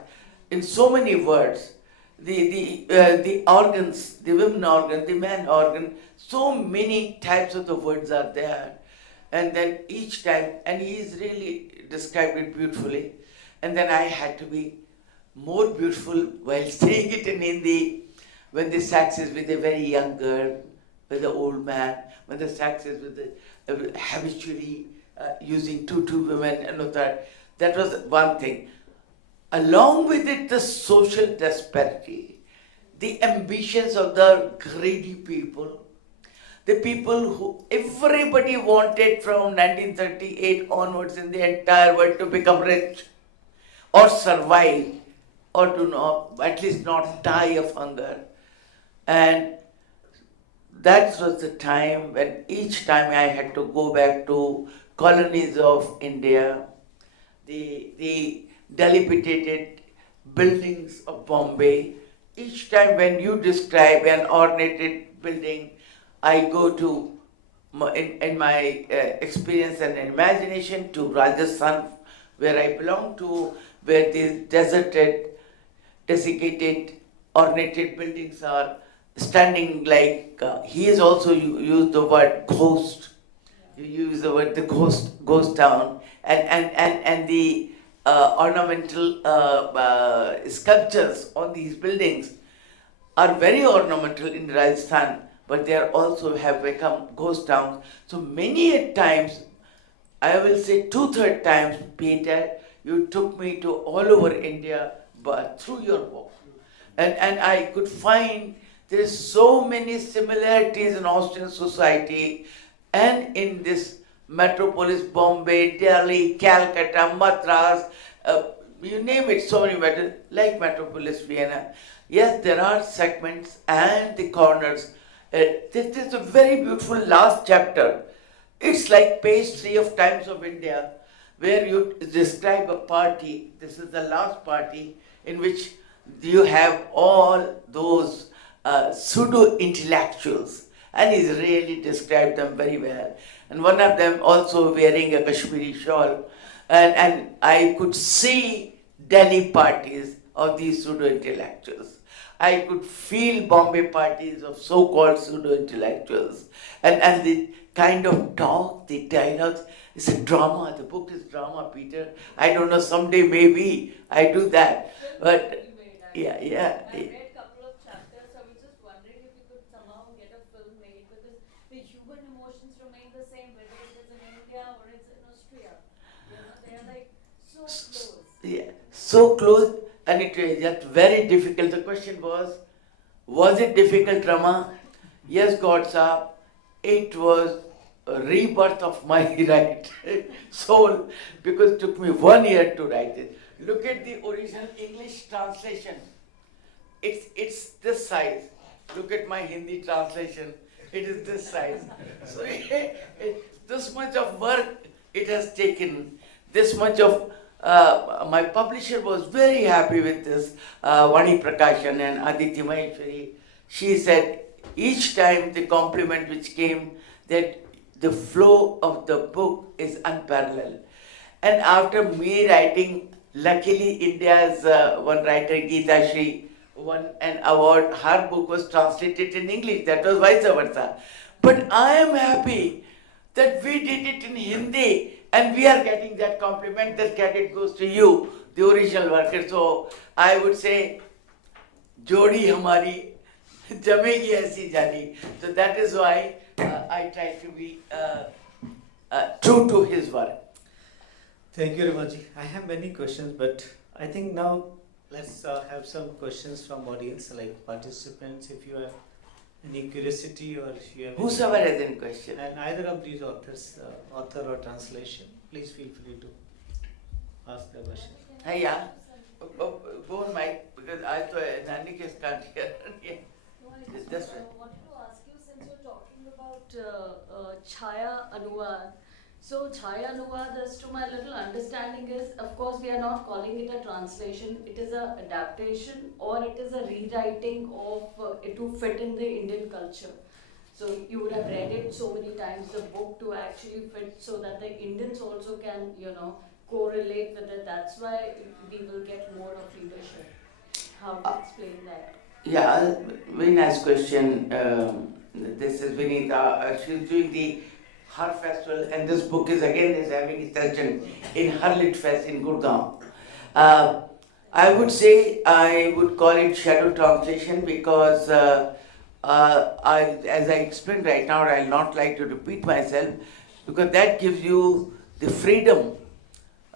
in so many words. The organs, the women organ, the man organ, so many types of the words are there. And then each time, and he is really described it beautifully. And then I had to be more beautiful while saying it in Hindi. when the sex is with a very young girl, with an old man, when the sex is with the habitually using two women and all that. That was one thing. Along with it, the social disparity, the ambitions of the greedy people, the people who everybody wanted from 1938 onwards in the entire world to become rich or survive or to not, at least not die of hunger. And that was the time when each time I had to go back to colonies of India, the dilapidated buildings of Bombay. Each time when you describe an ornated building, I go to, in my experience and imagination, to Rajasthan, where I belong to, where these deserted, desiccated, ornated buildings are standing like, he has also used the word ghost. You use the word the ghost town, and the ornamental sculptures on these buildings are very ornamental in Rajasthan, but they are also have become ghost towns. So many a times, I will say 2/3 times, Peter, you took me to all over India, but through your book, and I could find there is so many similarities in Austrian society and in this metropolis, Bombay, Delhi, Calcutta, Madras, you name it, so many matters, like metropolis Vienna. Yes, there are segments and the corners. This is a very beautiful last chapter. It's like page 3 of Times of India, where you describe a party. This is the last party in which you have all those pseudo-intellectuals, and he's really described them very well. And one of them also wearing a Kashmiri shawl, and I could see Delhi parties of these pseudo-intellectuals. I could feel Bombay parties of so-called pseudo-intellectuals, and the kind of talk, the dialogues, it's a drama. The book is drama, Peter. I don't know, someday maybe I do that, but yeah. I read a couple of chapters. I was just wondering if you could somehow get a film made, because the human emotions remain the same whether it is in India or it's in Austria. You know, they are like so close. Yeah, so close, and it was just very difficult. The question was it difficult, Rama? Yes, God Sahab, it was a rebirth of my soul, because it took me 1 year to write it. Look at the original English translation. It's this size. Look at my Hindi translation. It is this size. So this much of work it has taken. This much of my publisher was very happy with this. Vani Prakashan and Aditi Maheshwari. She said each time the compliment which came that the flow of the book is unparalleled. And after me writing, luckily India's one writer, Geeta Shri, won an award. Her book was translated in English. That was vice versa. But I am happy that we did it in Hindi and we are getting that compliment. That credit goes to you, the original worker. So I would say, Jodi hamari jamegi aisi jani. So that is why I try to be true to his work. Thank you, Ramaji. I have many questions, but I think now let's have some questions from audience, like participants. If you have any curiosity or if you have Whosoever has any question. and either of these authors, author or translation, please feel free to ask the question. Hey, yeah. Go on, Mike, because I thought Nanik can't hear. Yeah. No, I just That's right. wanted to ask you, since you're talking about Chaya Anuvad. So Chaya Anuvad, as to my little understanding is, of course, we are not calling it a translation. It is an adaptation or it is a rewriting of it to fit in the Indian culture. So you would have read it so many times, the book, to actually fit so that the Indians also can, correlate with it. That's why we will get more of readership. How to explain that? Yeah, very nice question. This is Vinita. She's doing the Har Festival, and this book is having its session in Harlit Fest in Gurgaon. I would say I would call it shadow translation because as I explained right now, I'll not like to repeat myself because that gives you the freedom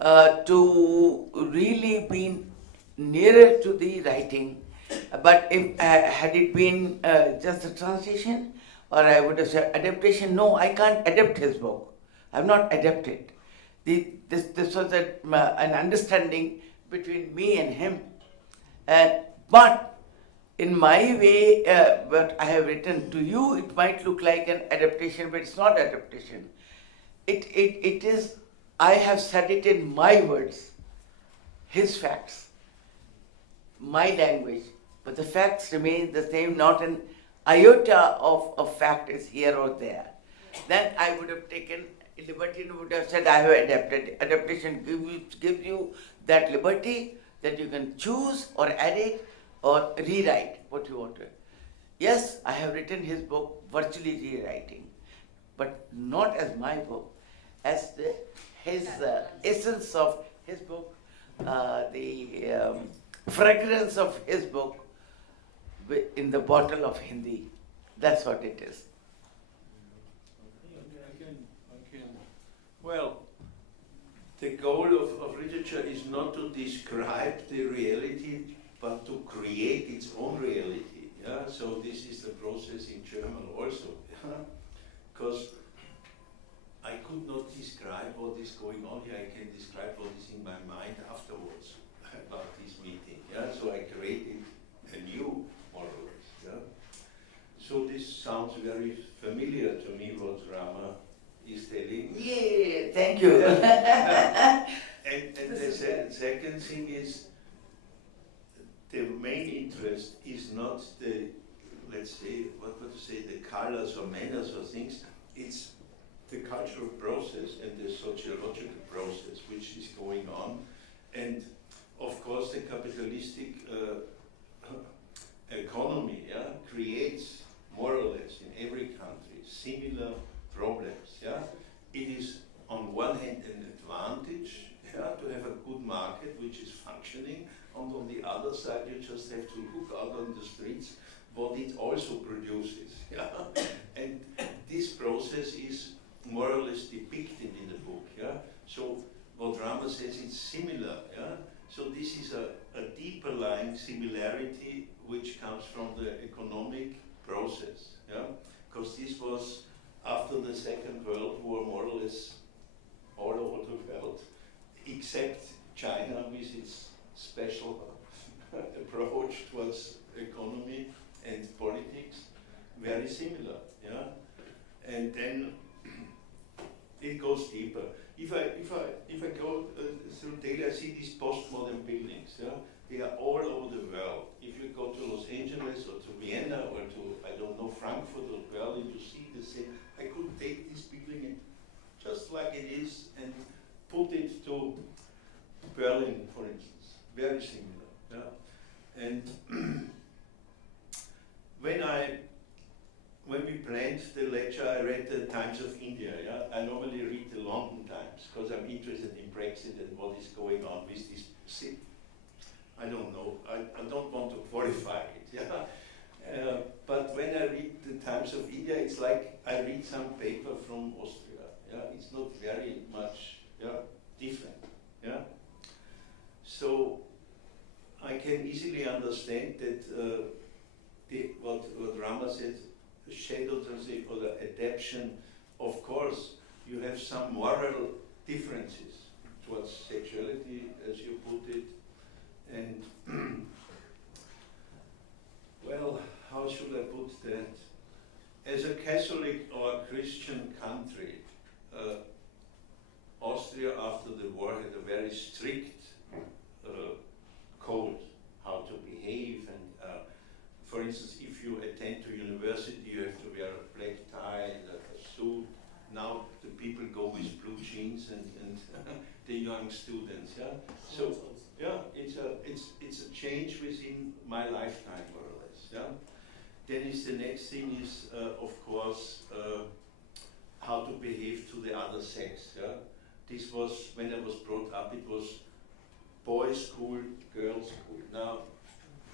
to really be nearer to the writing. But if had it been just a translation, or I would have said adaptation, no, I can't adapt his book. I've not adapted. This was an understanding between me and him. But in my way, what I have written to you, it might look like an adaptation, but it's not adaptation. It is, I have said it in my words, his facts, my language, but the facts remain the same, not an iota of a fact is here or there. Then I would have taken liberty and would have said I have adapted. Adaptation gives you that liberty that you can choose or edit or rewrite what you want to. Yes, I have written his book, virtually rewriting, but not as my book, as his essence of his book, the fragrance of his book in the bottle of Hindi. That's what it is. Well, the goal of literature is not to describe the reality, but to create its own reality. Yeah? So this is the process in German also. Because I could not describe what is going on here. I can describe what is in my mind afterwards about this meeting. Yeah? So I created anew, more or less. Yeah? So this sounds very familiar to me, what Rama is telling. Yeah, thank you. And the second thing is, the main interest is not the, let's say, what would you say, the colors or manners or things. It's the cultural process and the sociological process which is going on. And of course the capitalistic economy creates more or less in every country similar problems. It is on one hand an advantage to have a good market which is functioning, and on the other side you just have to look out on the streets what it also produces. And this process is more or less depicted in the book. So what Rama says, it's similar. So this is a deeper lying similarity which comes from the economic process. Because this was after the Second World War, more or less all over the world, except China with its special approach towards economy and politics, very similar. And then it goes deeper. If I go through Delhi, I see these postmodern buildings. They are all over the world. If you go to Los Angeles or to Vienna or to, I don't know, Frankfurt or Berlin, you see the same. I could take this building and just like it is and put it to Berlin, for instance. Very similar. And when we planned the lecture, I read the Times of India. I normally read the London Times because I'm interested in Brexit and what is going on with this city. I don't know. I don't want to qualify it. But when I read the Times of India, it's like I read some paper from Austria. It's not very much different. So I can easily understand that what Rama said, shadow translation or the adaptation. Of course, you have some moral differences towards sexuality, as you put it, and well, how should I put that? As a Catholic or Christian country, Austria after the war had a very strict code how to behave, and for instance, if you attend to university, you have to wear a black tie and a suit. Now the people go with blue jeans and the young students. So it's a change within my lifetime, more or less. Then the next thing is of course how to behave to the other sex. This was when I was brought up. It was boys' school, girls' school. Now,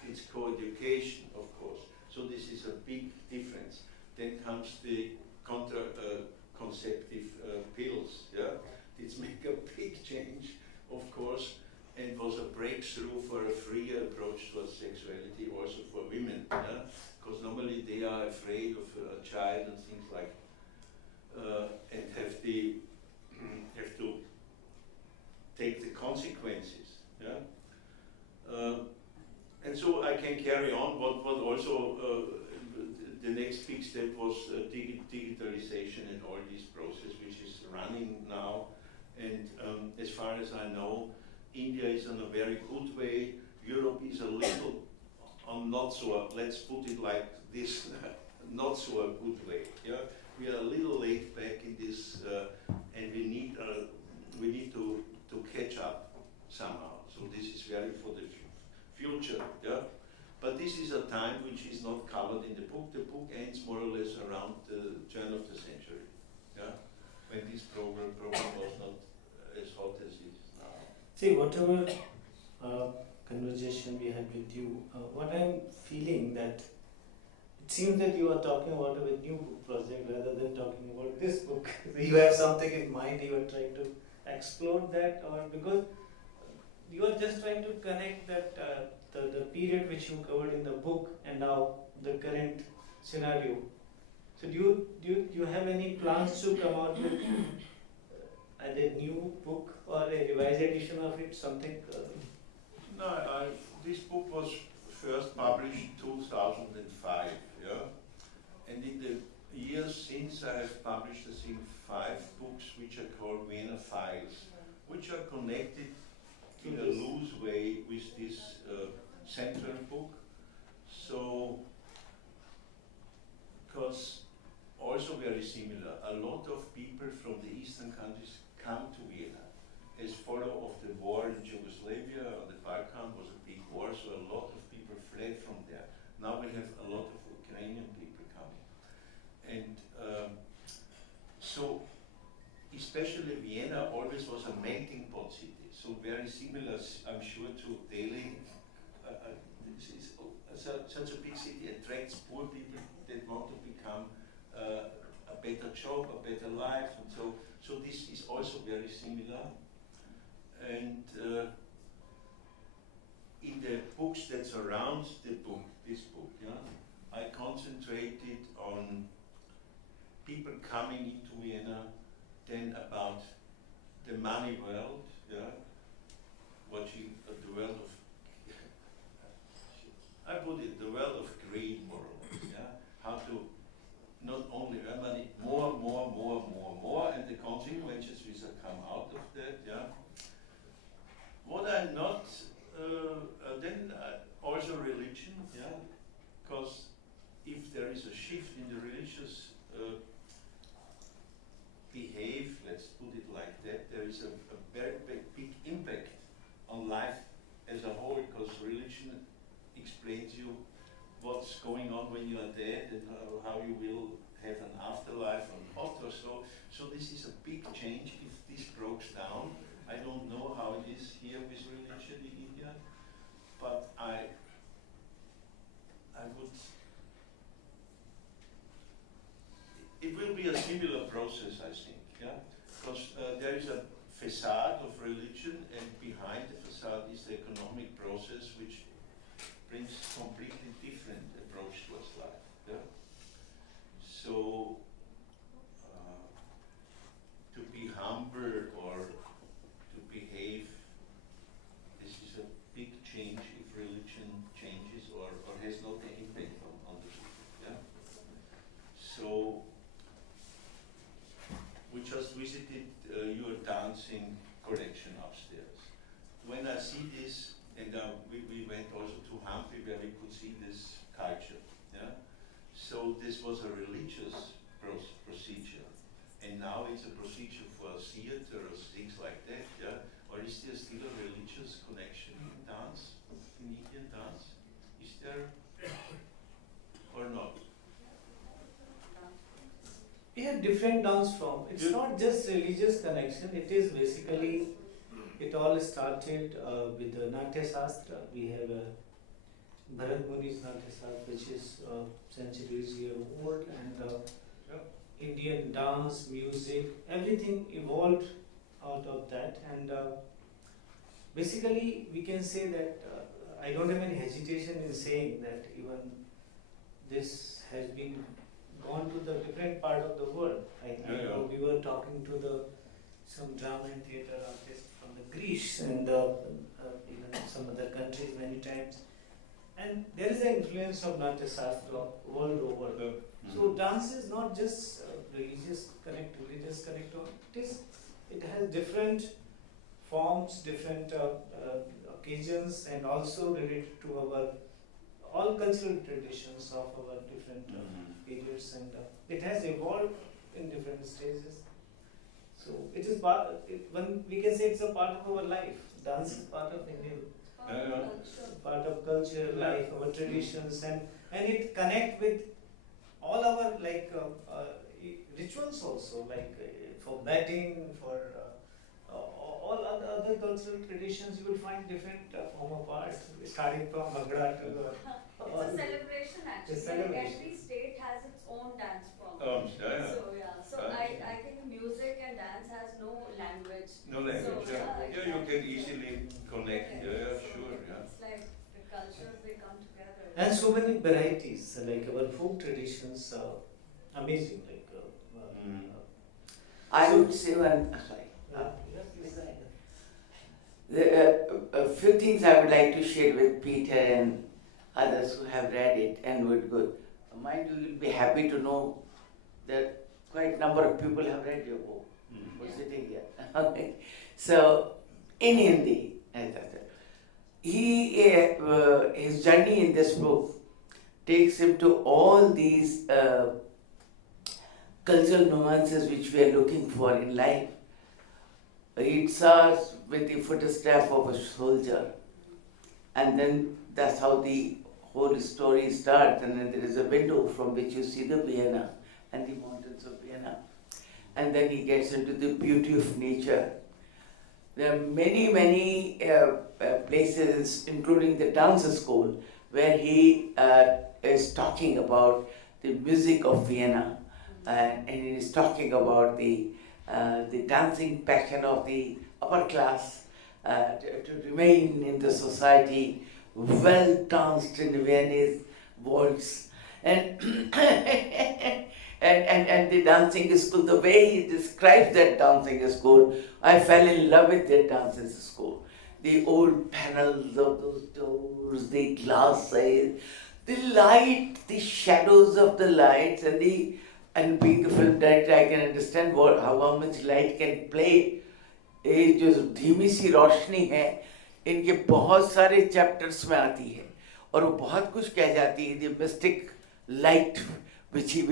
it's co-education, of course. So this is a big difference. Then comes the contraceptive pills. Yeah, it's make a big change, of course, and was a breakthrough for a freer approach towards sexuality, also for women. Yeah, because normally they are afraid of a child and things like, and have to take the consequences. Yeah. And so I can carry on. What also the next big step was digitalization and all this process, which is running now. And as far as I know, India is in a very good way. Europe is a little on not so. Let's put it like this: not so a good way. Yeah, we are a little late back in this, and we need to catch up somehow. So this is very for the future, yeah. But this is a time which is not covered in the book. The book ends more or less around the turn of the century, yeah, when this program was not as hot as it is now. See, whatever conversation we had with you, what I'm feeling that it seems that you are talking about a new book project rather than talking about this book. You have something in mind, you are trying to explore that, or because you are just trying to connect that the period which you covered in the book and now the current scenario. So do you have any plans to come out with either new book or a revised edition of it, something? No, this book was first published in 2005, yeah, and in the years since I have published, I think, 5 books which are called Vienna Files, which are connected in a loose way with this central book. So, because also very similar, a lot of people from the eastern countries come to Vienna as follow of the war in Yugoslavia or the Balkan was a big war, so a lot of people fled from there. Now we have a lot of Ukrainian people coming. And so, especially Vienna always was a melting pot city. So very similar, I'm sure, to Delhi. This is such a big city, attracts poor people that want to become a better job, a better life, and so this is also very similar. And in the books that surround this book, yeah, I concentrated on people coming into Vienna, then about the money world, yeah, the world of, I put it, the world of greed, more or less, yeah, how to not only earn money, more, and the consequences which come out of that, yeah. What I'm not, then also religion, yeah, because if there is a shift in the religious behave, let's put it like that, there is a very big impact on life as a whole, because religion explains you what's going on when you are dead and how you will have an afterlife or not, or so. So this is a big change if this breaks down. I don't know how it is here with religion in India, but I would. It will be a similar process, I think, yeah, because there is a facade of religion, and behind the facade is the economic process, which brings completely different approach towards life. Yeah? So to be humble or to behave, this is a big change if religion changes or has not an impact on the people. Yeah? So we just visited your dancing collection upstairs. When I see this, and we went also to Hampi where we could see this culture. Yeah? So this was a religious procedure, and now it's a procedure for theater or things like that. Yeah? Or is there still a religious connection in dance, in Indian dance? Is there or not? We have different dance form. It's not just religious connection. It is basically it all started with the Natya Shastra. We have Bharat Muni's Natya Shastra, which is centuries year old, and Indian dance, music, everything evolved out of that. And basically, we can say that I don't have any hesitation in saying that even this has been gone to the different part of the world. We were talking to some drama and theatre artists from the Greece and even some other countries many times. And there is an influence of Natya Shastra world over. So dance is not just religious connect, it has different forms, different occasions, and also related to our all cultural traditions of our different periods, and it has evolved in different stages. So it is when we can say it's a part of our life. Dance is part of Indian, part of culture, life, our traditions, and it connect with all our rituals also, for batting, for all other cultural traditions. You will find different form of art, starting from Bhangra to It's a celebration actually. It's a celebration. Every state has its own dance form. So I think music and dance has no language. No language, So, you can easily connect, sure, It's like the cultures, they come together. and so many varieties, like our folk traditions, amazing. I would say one, sorry. A few things I would like to share with Peter and others who have read it and would go. Mind you, will be happy to know that quite a number of people have read your book. We're sitting here. Okay. So, in Hindi, his journey in this book takes him to all these cultural nuances which we are looking for in life. It starts with the footstep of a soldier, and then that's how the whole story starts, and then there is a window from which you see the Vienna and the mountains of Vienna, and then he gets into the beauty of nature. There are many places, including the dance school, where he is talking about the music of Vienna, and he is talking about the dancing passion of the upper class to remain in the society, well danced in Viennese waltz, and and the dancing school. The way he describes that dancing school, I fell in love with that dancing school. The old panels of those doors, the glasses, the light, the shadows of the lights, and being a film director, I can understand how much light can play. ये जो धीमी सी रोशनी है, इनके बहुत सारे chapters में आती है, और वो बहुत कुछ कह जाती है. The mystic light which he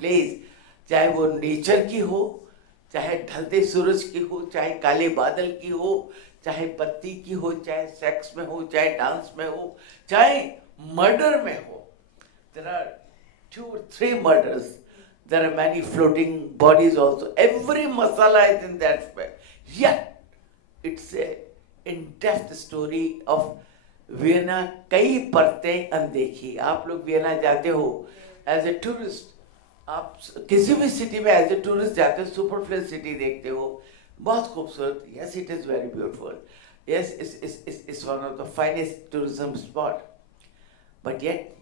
plays, चाहे वो नेचर की हो, चाहे ढलते सूरज की हो, चाहे काले बादल की हो, चाहे बत्ती की हो, चाहे सेक्स में हो, चाहे डांस में हो, चाहे मर्डर में हो. There are 2 or 3 murders. There are many floating bodies also. Every masala is in that way. Yet, it's a in-depth story of Vienna. कई परतें अनदेखी. आप लोग वियना जाते हो as a tourist. आप किसी भी city में as a tourist जाते हो, Superfluous city देखते हो. बहुत खूबसूरत. Yes, it is very beautiful. Yes, it's one of the finest tourism spot. But yet,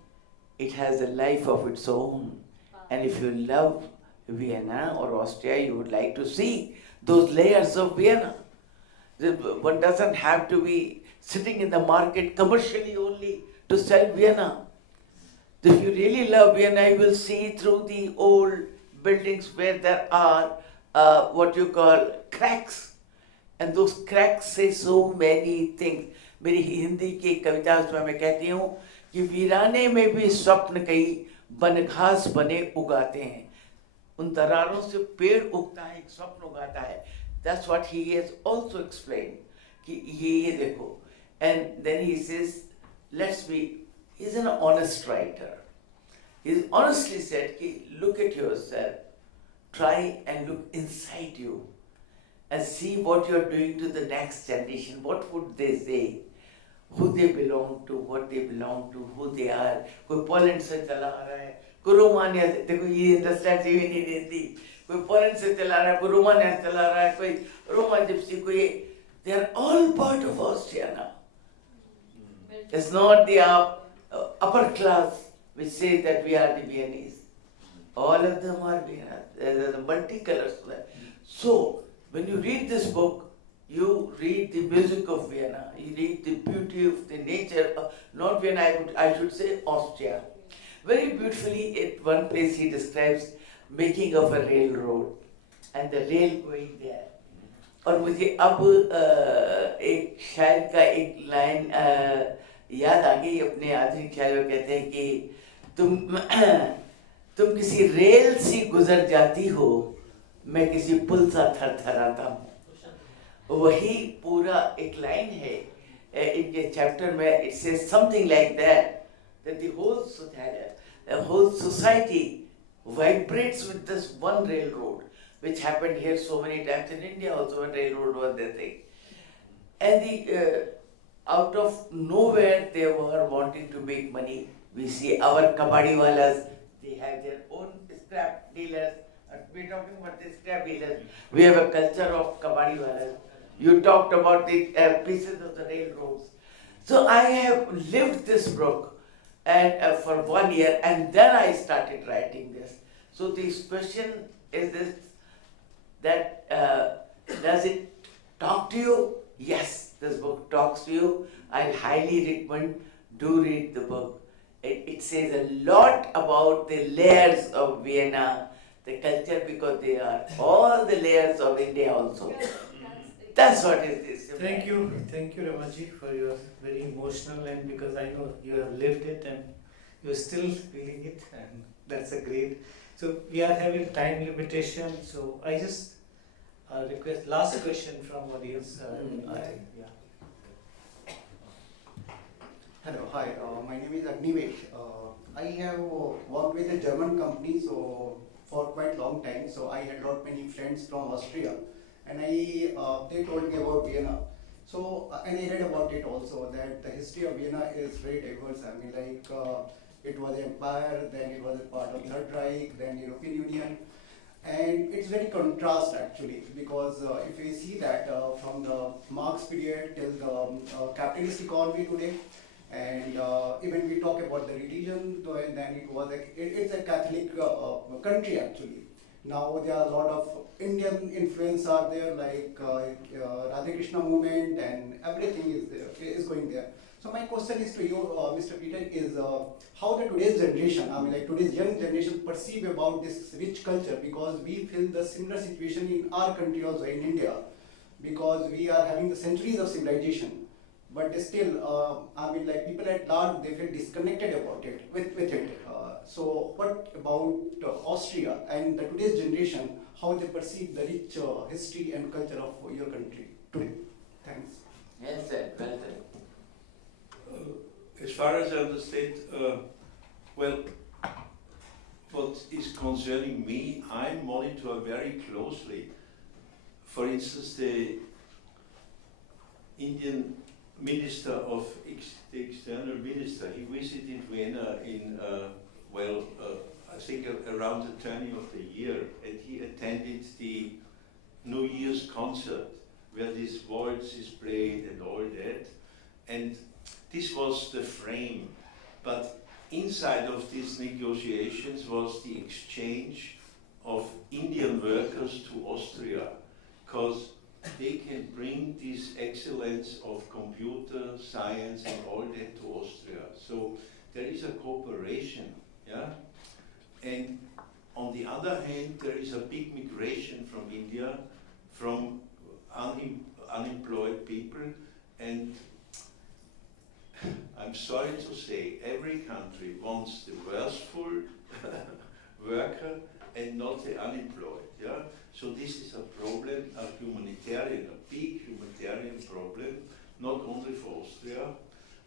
it has a life of its own. And if you love Vienna or Austria, you would like to see those layers of Vienna. One doesn't have to be sitting in the market commercially only to sell Vienna. If you really love Vienna, you will see through the old buildings where there are what you call cracks. And those cracks say so many things. मेरी हिंदी की कविता उसमें मैं कहती हूँ कि वीराने में भी स्वप्न कई बनघास बने उगाते हैं. उन दरारों से पेड़ उगता है, एक स्वप्न उगाता है. That's what he has also explained. कि ये देखो. And then he says, he's an honest writer. He's honestly said कि look at yourself, try and look inside you. and see what you're doing to the next generation. What would they say? Who they belong to, what they belong to, who they are. कोई Poland से चला आ रहा है, कोई Romania से, देखो ये understand he नहीं देती, कोई पोलैंड से चला रहा है, कोई रोमानिया से चला रहा है, कोई रोमा जिप्सी, कोई, they are all part of Austria now. It's not the upper class which say that we are the Viennese. All of them are Vienna. There are multicolors there. So, when you read this book, you read the music of Vienna, you read the beauty of the nature, not Vienna, I should say Austria. Very beautifully, at one place he describes making of a railroad and the rail going there. और मुझे अब एक शायर का एक line याद आ गई अपने आधुनिक ख्याल में, कहते हैं कि तुम किसी रेल सी गुजर जाती हो, मैं किसी पुल सा थरथराता हूँ. वही पूरा एक लाइन है इनके चैप्टर में. It says something like that the whole society vibrates with this one railroad, which happened here so many times in India also when railroad was the thing. And out of nowhere they were wanting to make money. We see our kabadi walas, they have their own scrap dealers. We're talking about the scrap dealers. We have a culture of kabadi walas. You talked about the pieces of the railroads. So I have lived this book and for 1 year, and then I started writing this. So this question is this, that does it talk to you? Yes, this book talks to you. I highly recommend, do read the book. It says a lot about the layers of Vienna, the culture, because they are all the layers of India also. That's what is this. Thank you, Ramaji, for your very emotional, and because I know you have lived it and you're still feeling it, and that's a great. So we are having time limitation, so I just request last question from audience. Yeah. Hello, hi, my name is Agnivesh. I have worked with a German company for quite long time, so I had lot many friends from Austria, and they told me about Vienna. So, and I read about it also, that the history of Vienna is very diverse. I mean, like, it was an empire, then it was a part of Third Reich, then European Union. And it's very contrast actually, because if we see that from the Marx period till the capitalist economy today, and even we talk about the religion, then it was it's a Catholic country actually. Now there are a lot of Indian influence are there, like Radha Krishna movement, and everything is going there. So my question is to you, Mr. Peter, is how the today's generation, I mean like today's young generation perceive about this rich culture, because we feel the similar situation in our country also, in India, because we are having the centuries of civilization. But still, I mean, like people at large, they feel disconnected about it, with it. So, what about Austria and the today's generation? How they perceive the rich history and culture of your country today? Thanks. Yes, sir. Well done. As far as I understand, well, what is concerning me, I monitor very closely. For instance, the Indian Minister of the External Minister, he visited Vienna in, I think around the turning of the year, and he attended the New Year's concert where this waltz is played and all that. And this was the frame, but inside of these negotiations was the exchange of Indian workers to Austria, because they can bring this excellence of computer science and all that to Austria. So there is a cooperation, yeah? And on the other hand, there is a big migration from India, from unemployed people, and I'm sorry to say, every country wants the worthful worker and not the unemployed, yeah? So this is a problem, a big humanitarian problem, not only for Austria.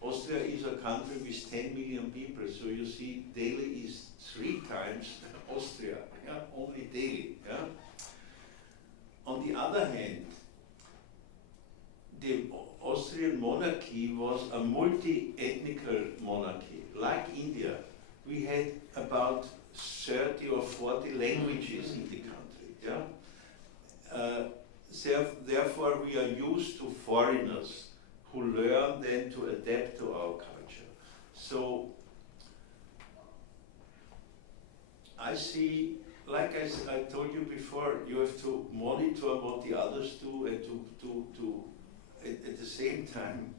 Austria is a country with 10 million people, so you see Delhi is 3 times Austria, yeah? Only Delhi. Yeah? On the other hand, monarchy was a multi-ethnical monarchy, like India. We had about 30 or 40 languages in the country. Yeah? Therefore, we are used to foreigners who learn then to adapt to our culture. So, I see, like I told you before, you have to monitor what the others do and at the same time,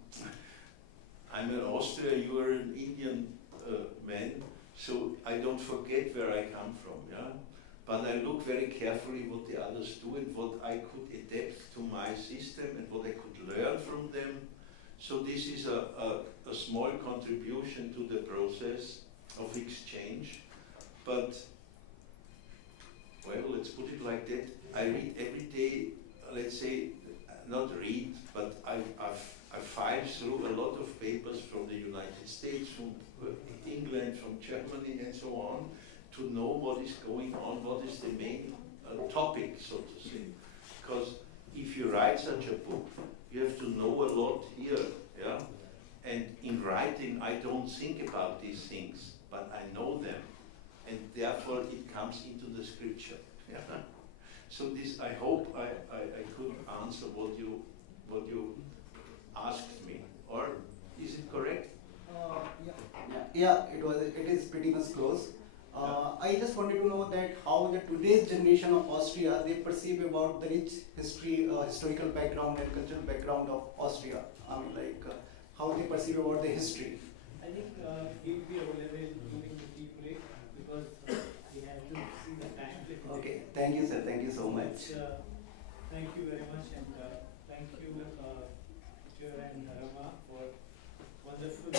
I'm in Austria, you are an Indian man, so I don't forget where I come from, yeah? But I look very carefully what the others do and what I could adapt to my system and what I could learn from them. So this is a small contribution to the process of exchange. But, well, let's put it like that. I read every day, let's say, not read, but I file through a lot of papers from the United States, from England, from Germany, and so on, to know what is going on, what is the main topic, so to say. Because if you write such a book, you have to know a lot here, yeah? And in writing, I don't think about these things, but I know them, and therefore it comes into the scripture. Yeah? So this, I hope I could answer what you asked me, or is it correct? Yeah, it is pretty much close. I just wanted to know that how the today's generation of Austria, they perceive about the rich history, historical background and cultural background of Austria. How they perceive about the history. I think he'll be available during the tea break because we have to see the time. Okay, thank you, sir. Thank you so much. Thank you very much, and thank you, Peter and Rama, for wonderful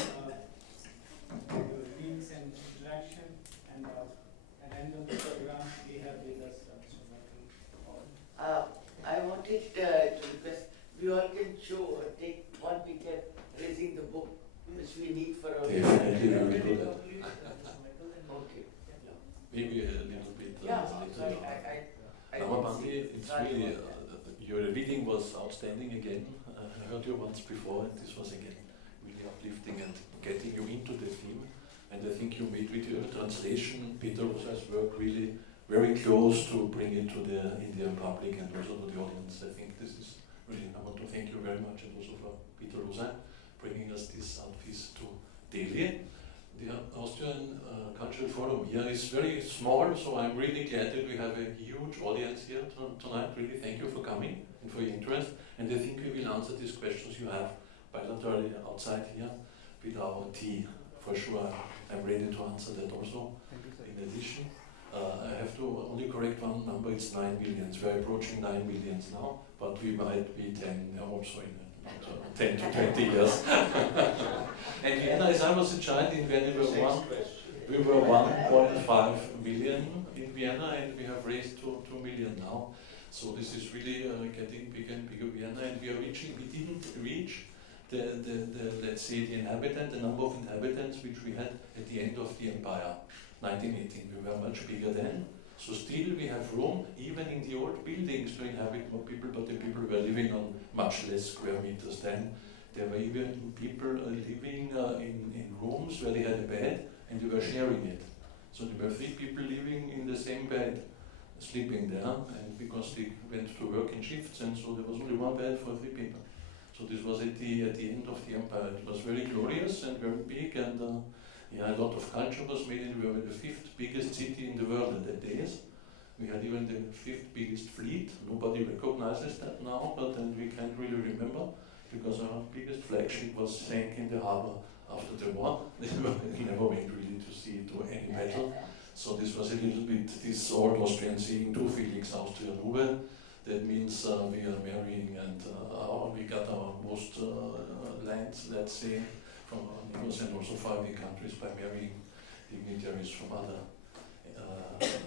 your readings and interaction. And at the end of the program, we have with us Mr. Michael. I wanted to request, we all can show or take one picture raising the book, which we need for our... Definitely we will do that. Okay. Maybe a little bit Yeah, later. I Ramapandi, it's really, your reading was outstanding again. I heard you once before, and this was again really uplifting and getting you into the theme. And I think you made with your translation Peter Rosa's work really very close to bring it to the Indian public and also to the audience. I think this is really, I want to thank you very much, and also for Peter Rosa bringing us this art piece to Delhi. The Austrian Cultural Forum here is very small, so I'm really glad that we have a huge audience here tonight. Really thank you for coming and for your interest. And I think we will answer these questions you have bilaterally outside here with our tea. For sure, I'm ready to answer that also. In addition, I have to only correct one number, it's 9 millions. We're approaching 9 millions now, but we might be 10 also in 10 to 20 years. And Vienna, as I was a child in Vienna, we were 1.5 million in Vienna, and we have raised to 2 million now. So this is really getting bigger and bigger Vienna, and we didn't reach let's say the number of inhabitants which we had at the end of the empire, 1918. We were much bigger then. So still we have room, even in the old buildings, to inhabit more people, but the people were living on much less square meters then. There were even people living in rooms where they had a bed and they were sharing it. So there were 3 people living in the same bed, sleeping there, and because they went to work in shifts, and so there was only one bed for 3 people. So this was at the end of the empire. It was very glorious and very big, and a lot of culture was made, and we were the 5th biggest city in the world at that days. We had even the 5th biggest fleet. Nobody recognizes that now, but then we can't really remember, because our biggest flagship was sank in the harbor after the war. They never went really to see to any battle. So this was a little bit this old Austrian saying, "Du Felix Austria Nube." That means we are marrying, and we got our most lands, let's say, from our neighbors and also foreign countries by marrying dignitaries from other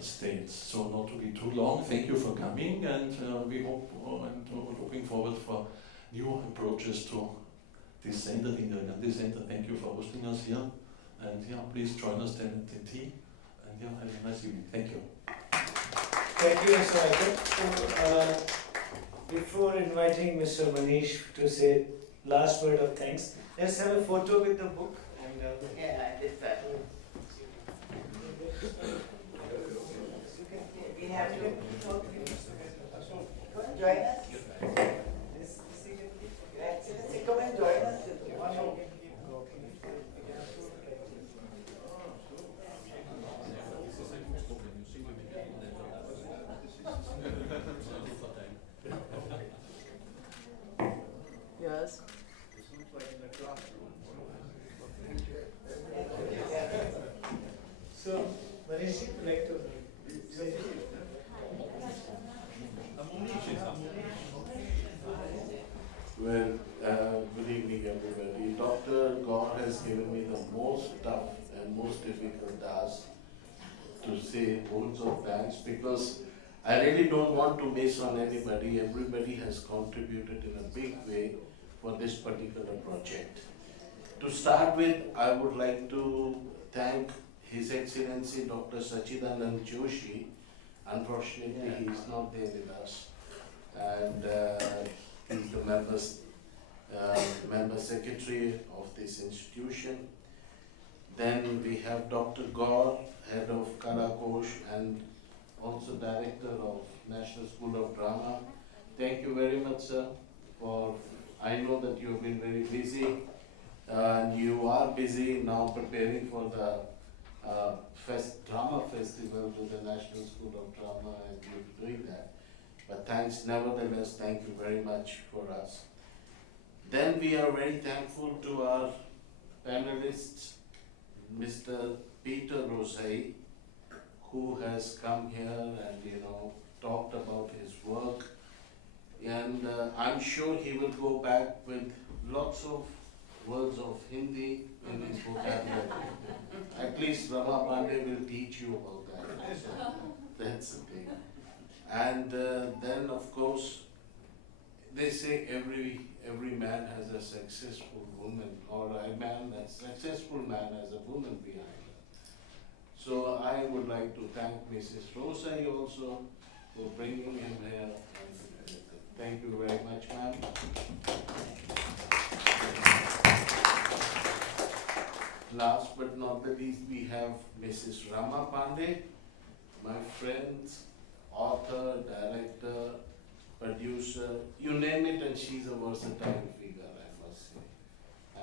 states. So not to be too long, thank you for coming, and we hope and looking forward for new approaches to this center, the Indira Gandhi Center. Thank you for hosting us here, and please join us then at the tea, and have a nice evening. Thank you. Thank you, Mr. Michael. So, before inviting Mr. Manish to say last word of thanks. Let's have a photo with the book and. Yeah, I did that. We have to come and join us. Your Excellency, come and join us. Yes. So, Manish, would you like to say? Well, good evening everybody. Dr. God has given me the most tough and most difficult task to say words of thanks, because I really don't want to miss on anybody. Everybody has contributed in a big way for this particular project. To start with, I would like to thank His Excellency Dr. Sachidanand Joshi. Unfortunately, he is not there with us. And he's the member secretary of this institution. Then we have Dr. Gaur, head of Karakosh and also director of National School of Drama. Thank you very much, sir, for, I know that you have been very busy and you are busy now preparing for the drama festival with the National School of Drama, and you're doing that. But thanks, nevertheless, thank you very much for us. Then we are very thankful to our panelists, Mr. Peter Rosai, who has come here and talked about his work, and I'm sure he will go back with lots of words of Hindi in his vocabulary. At least Rama Pandey will teach you about that. So that's the thing. And then of course, they say every man has a successful woman, or a successful man has a woman behind him. So I would like to thank Mrs. Rosai also for bringing him here. And thank you very much, ma'am. Last but not the least, we have Mrs. Rama Pandey, my friend, author, director, producer, you name it, and she's a versatile figure, I must say.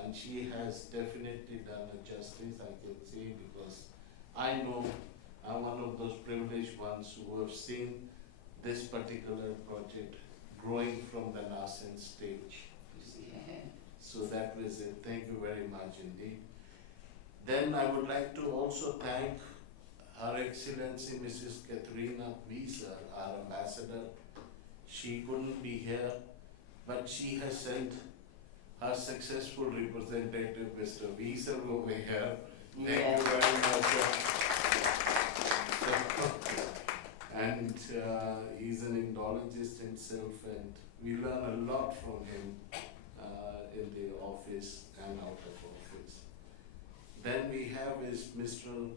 And she has definitely done a justice, I can say, because I know I'm one of those privileged ones who have seen this particular project growing from the nascent stage. So that was it. Thank you very much indeed. Then I would like to also thank Her Excellency Mrs. Katharina Wieser, our ambassador. She couldn't be here, but she has sent her successful representative, Mr. Wieser, over here. Thank you very much. And he's an Indologist himself, and we learn a lot from him in the office and out of office. Then we have is Mr.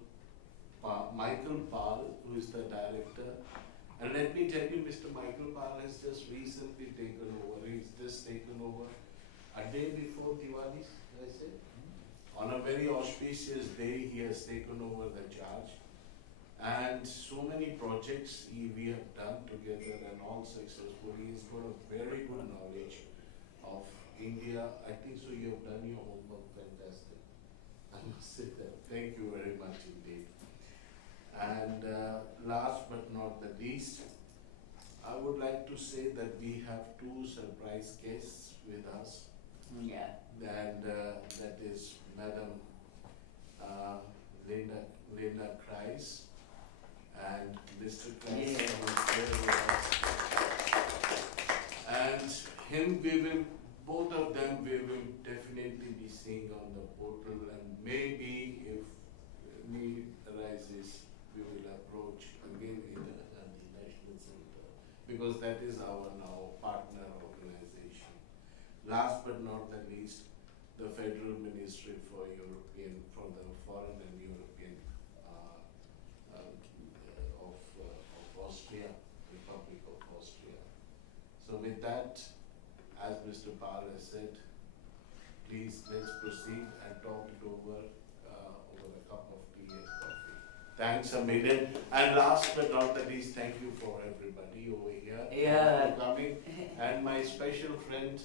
Michael Pal, who is the director. And let me tell you, Mr. Michael Pal has just recently taken over. He's just taken over a day before Diwali, I say. On a very auspicious day, he has taken over the charge. And so many projects we have done together and all successful. He's got a very good knowledge of India. I think so you have done your homework fantastic. I must say that. Thank you very much indeed. And last but not the least, I would like to say that we have two surprise guests with us. Yeah. And that is Madam Linda Kreis and Mr. Kreis, Yeah. who is here with us. And both of them we will definitely be seeing on the portal, and maybe if need arises, we will approach again in the National Center, because that is our now partner organization. Last but not the least, the Federal Ministry for the Foreign and European of Austria, Republic of Austria. So with that, as Mr. Pal has said, please let's proceed and talk it over over a cup of tea and coffee. Thanks a million. And last but not the least, thank you for everybody over here Yeah. for coming. And my special friend,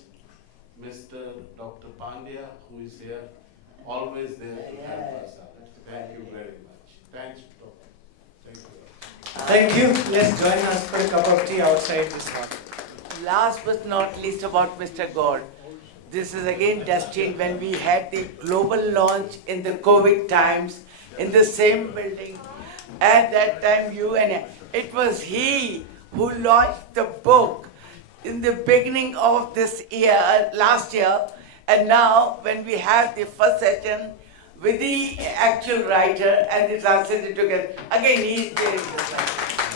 Mr. Dr. Pandya, who is here, always there to help us out. Thank you very much. Thanks, Doctor. Thank you. Thank you. Let's join us for a cup of tea outside this hall. Last but not least about Mr. God. This is again destined when we had the global launch in the COVID times in the same building. At that time, it was he who launched the book in the beginning of this year, last year, and now when we have the first session with the actual writer and the translator together, again he is there in this one.